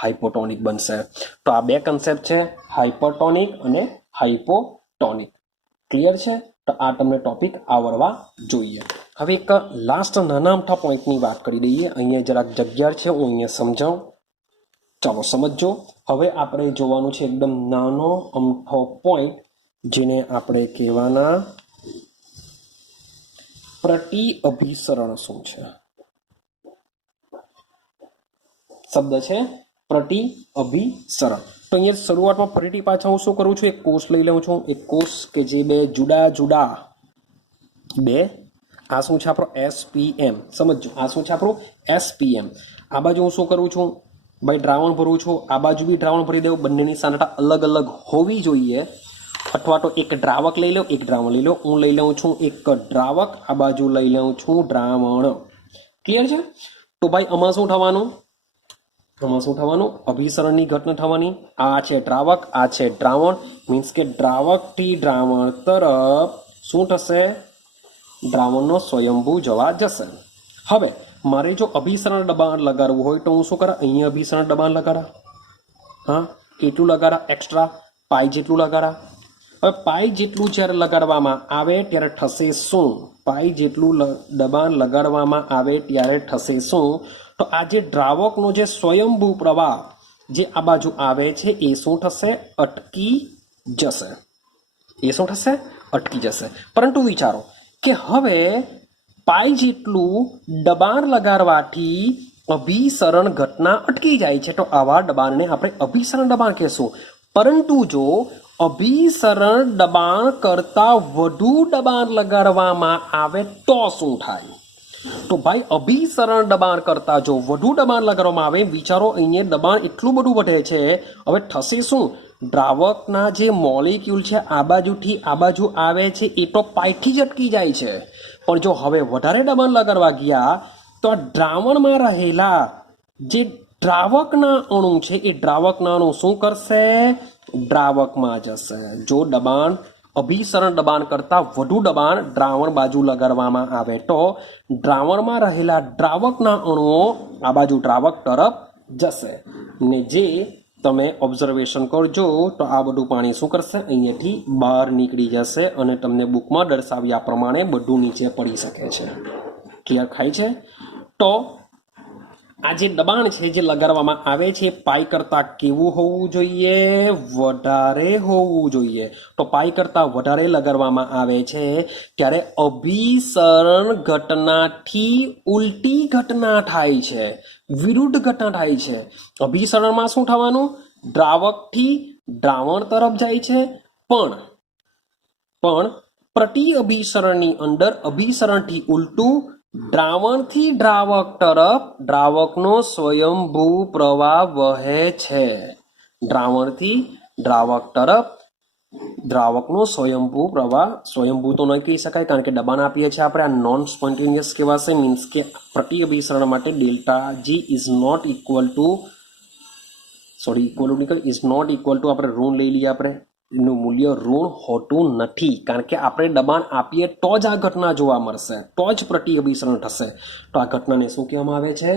હાઇપોટોનિક બનશે. તો આ બે કન્સેપ્ટ છે, હાઇપરટોનિક અને હાઇપોટોનિક. ક્લિયર છે? તો આ તમને ટોપિક આવડવા જોઈએ. હવે એક લાસ્ટ નાના અમથા પોઈન્ટની વાત કરી દઈએ. અહીંયા જરાક જગ્યા છે, હું અહીંયા સમજાવું. ચાલો સમજો. હવે આપણે જોવાનું છે એકદમ નાનો અમથો પોઈન્ટ, જેને આપણે કહેવાના પ્રતિઅભિસરણ. શું છે શબ્દ? છે પ્રતિઅભિસરણ. તો અહીંયા શરૂઆતમાં ફરીથી પાછા હું શું કરું છું, એક કોષ લઈ લઉં છું. એક કોષ કે જે બે જુદા જુદા બે, આ શું છે આપણો SPM. સમજો, આ શું છે આપણું SPM. આ બાજુ હું શું કરું છું ભાઈ, દ્રાવણ ભરું છું. આ બાજુ બી દ્રાવણ ભરી દઉં. બંનેની સાંદ્રતા અલગ અલગ હોવી જોઈએ. અથવા તો એક દ્રાવક લઈ લો, એક દ્રાવણ લઈ લો. હું લઈ લઉં છું એક દ્રાવક, આ બાજુ લઈ લઉં છું દ્રાવણ. ક્લિયર છે? તો ભાઈ આમાં શું થવાનું, અભિસરણની ઘટના થવાની. આ છે દ્રાવક, આ છે દ્રાવણ. મીન્સ કે દ્રાવકથી દ્રાવણ તરફ શું થશે, દ્રાવણનો સ્વયંભૂ જવા જશે. હવે મારે જો અભિસરણ દબાણ લગાડવું હોય તો હું શું કરા, અહીંયા અભિસરણ દબાણ લગાડા. હા, કેટલું લગાડા? એક્સ્ટ્રા પાઈ જેટલું લગાડા. હવે પાઈ જેટલું જ્યારે લગાડવામાં આવે ત્યારે થશે શું, પાઈ જેટલું દબાણ લગાડવામાં આવે ત્યારે થશે શું, તો આ જે દ્રાવકનો જે સ્વયંભૂ પ્રવાહ જે આ બાજુ આવે છે એ શું થશે, અટકી જશે. એ શું થશે, અટકી જશે. પરંતુ વિચારો કે હવે પાઈ જેટલું દબાણ લગાડવાથી અભિસરણ ઘટના અટકી જાય છે, તો આવા દબાણને આપણે અભિસરણ દબાણ કહેશું. પરંતુ જો અભિસરણ દબાણ કરતા વધુ દબાણ લગાડવામાં આવે તો શું થાય? તો ભાઈ અભિસરણ દબાણ કરતા જો વધુ દબાણ લગાડવામાં આવે, વિચારો અહીંયા દબાણ એટલું બધું વધે છે. હવે થશે શું, દ્રાવકના જે મોલિક્યુલ છે આ બાજુથી આ બાજુ આવે છે એ તો પાઈથી જ અટકી જાય છે. પણ જો હવે વધારે દબાણ લગાડવા ગયા તો આ દ્રાવણમાં રહેલા જે દ્રાવકના અણુ છે એ દ્રાવકના અણુ શું કરશે, દ્રાવકમાં જશે. જો દબાણ અભિસરણ દબાણ કરતાં વધુ દબાણ દ્રાવણ બાજુ લગાડવામાં આવે તો દ્રાવણમાં રહેલા દ્રાવકના અણુઓ આ બાજુ દ્રાવક તરફ જશે. ને જે તમે ઓબ્ઝર્વેશન કરજો તો આ બધું પાણી શું કરશે, અહીંયાથી બહાર નીકળી જશે અને તમને બુકમાં દર્શાવ્યા પ્રમાણે બધું નીચે પડી શકે છે. ક્લિયર થાય છે? તો આ જે દબાણ છે જે લગાડવામાં આવે છે પાઈ કરતાં કેવું હોવું જોઈએ, વધારે હોવું જોઈએ. તો પાઈ કરતાં વધારે લગાડવામાં આવે છે ત્યારે અભિસરણ ઘટનાથી ઉલટી ઘટના થાય છે, વિરુદ્ધ ઘટના થાય છે. અભિસરણમાં શું થવાનું, દ્રાવકથી દ્રાવણ તરફ જાય છે, પણ પ્રતિઅભિસરણની અંદર અભિસરણથી ઉલટું દ્રાવણથી દ્રાવક તરફ દ્રાવકનો સ્વયંભૂ પ્રવાહ વહે છે. દ્રાવણથી દ્રાવક તરફ દ્રાવકનો સ્વયંભૂ પ્રવાહ, સ્વયંભૂ તો નહીં કહી શકાય કારણ કે દબાણ આપીએ છીએ આપણે, આ નોન સ્પોન્ટેનિયસ કહેવાશે. મીન્સ કે પ્રતિઅભિસરણ માટે delta G is not equal to આપણે ઋણ લઈ લઈએ. આપણે એનું મૂલ્ય ઋણ હોતું નથી કારણ કે આપણે દબાણ આપીએ તો જ આ ઘટના જોવા મળશે, તો જ પ્રતિઅભિસરણ થશે. તો આ ઘટનાને શું કહેવામાં આવે છે,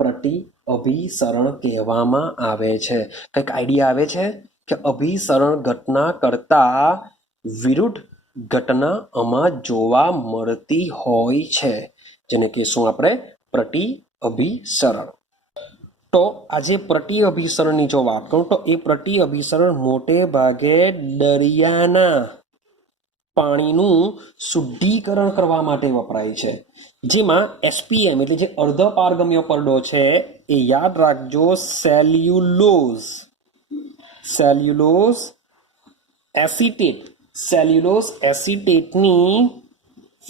પ્રતિઅભિસરણ કહેવામાં આવે છે. કંઈક આઈડિયા આવે છે કે અભિસરણ ઘટના કરતા વિરુદ્ધ ઘટના આમાં જોવા મળતી હોય છે, જેને કહેશું આપણે પ્રતિઅભિસરણ. તો આજે પ્રતિઅભિસરણની જો વાત કરું તો એ પ્રતિઅભિસરણ મોટે ભાગે દરિયાના પાણીનું શુદ્ધિકરણ કરવા માટે વપરાય છે, જેમાં SPM એટલે જે અર્ધ પારગમ્ય પરડો છે એ યાદ રાખજો, સેલ્યુલોઝ એસિટેટની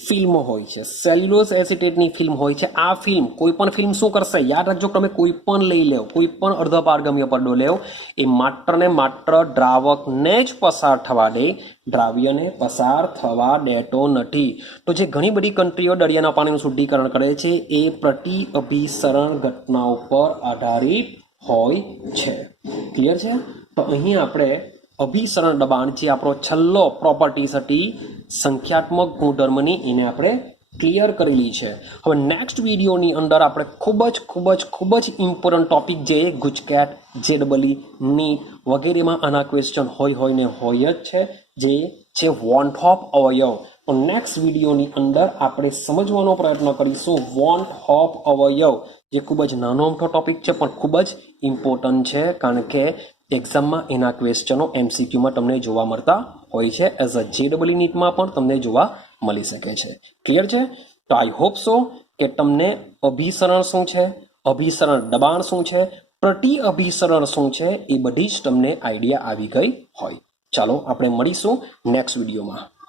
ફિલ્મ હોય છે. સેલ્યુલોઝ એસિટેટની ફિલ્મ હોય છે. આ ફિલ્મ, કોઈ પણ ફિલ્મ શું કરશે, યાદ રાખજો, તમે કોઈ પણ લઈ લેવ, કોઈ પણ અર્ધ પારગમ્ય પડદો લેવ, એ માત્ર ને માત્ર દ્રાવકને જ પસાર થવા દે, દ્રાવ્યને પસાર થવા દેતો નથી. તો જે ઘણી બધી કન્ટ્રીઓ દરિયાના પાણીનું શુદ્ધિકરણ કરે છે એ પ્રતિઅભિસરણ ઘટનાઓ પર આધારિત હોય છે. ક્લિયર છે? તો અહીં આપણે અભિસરણ દબાણ જે આપણો છેલ્લો પ્રોપર્ટીઝ હતી સંખ્યાત્મક ગુણધર્મની, એને આપણે ક્લિયર કરેલી છે. હવે નેક્સ્ટ વિડીયોની અંદર આપણે ખૂબ જ ઇમ્પોર્ટન્ટ ટોપિક જે ગુજકેટ, JEE, નીટ વગેરેમાં આના ક્વેશ્ચન હોય જ છે, જે છે વોન ઓફ અવયવ. નેક્સ્ટ વિડીયોની અંદર આપણે સમજવાનો પ્રયત્ન કરીશું વોન્ટ હોપ અવયવ, જે ખૂબ જ નાનો અમથો ટોપિક છે પણ ખૂબ જ ઇમ્પોર્ટન્ટ છે, કારણ કે એક્ઝામમાં એના ક્વેશ્ચનો MCQમાં તમને જોવા મળતા હોય છે. એઝ અ JEE નીટમાં પણ તમને જોવા મળી શકે છે. ક્લિયર છે? તો આઈ હોપ સો કે તમને અભિસરણ શું છે, અભિસરણ દબાણ શું છે, પ્રતિ અભિસરણ શું છે, એ બધી જ તમને આઈડિયા આવી ગઈ હોય. ચાલો આપણે મળીશું નેક્સ્ટ વિડીયોમાં.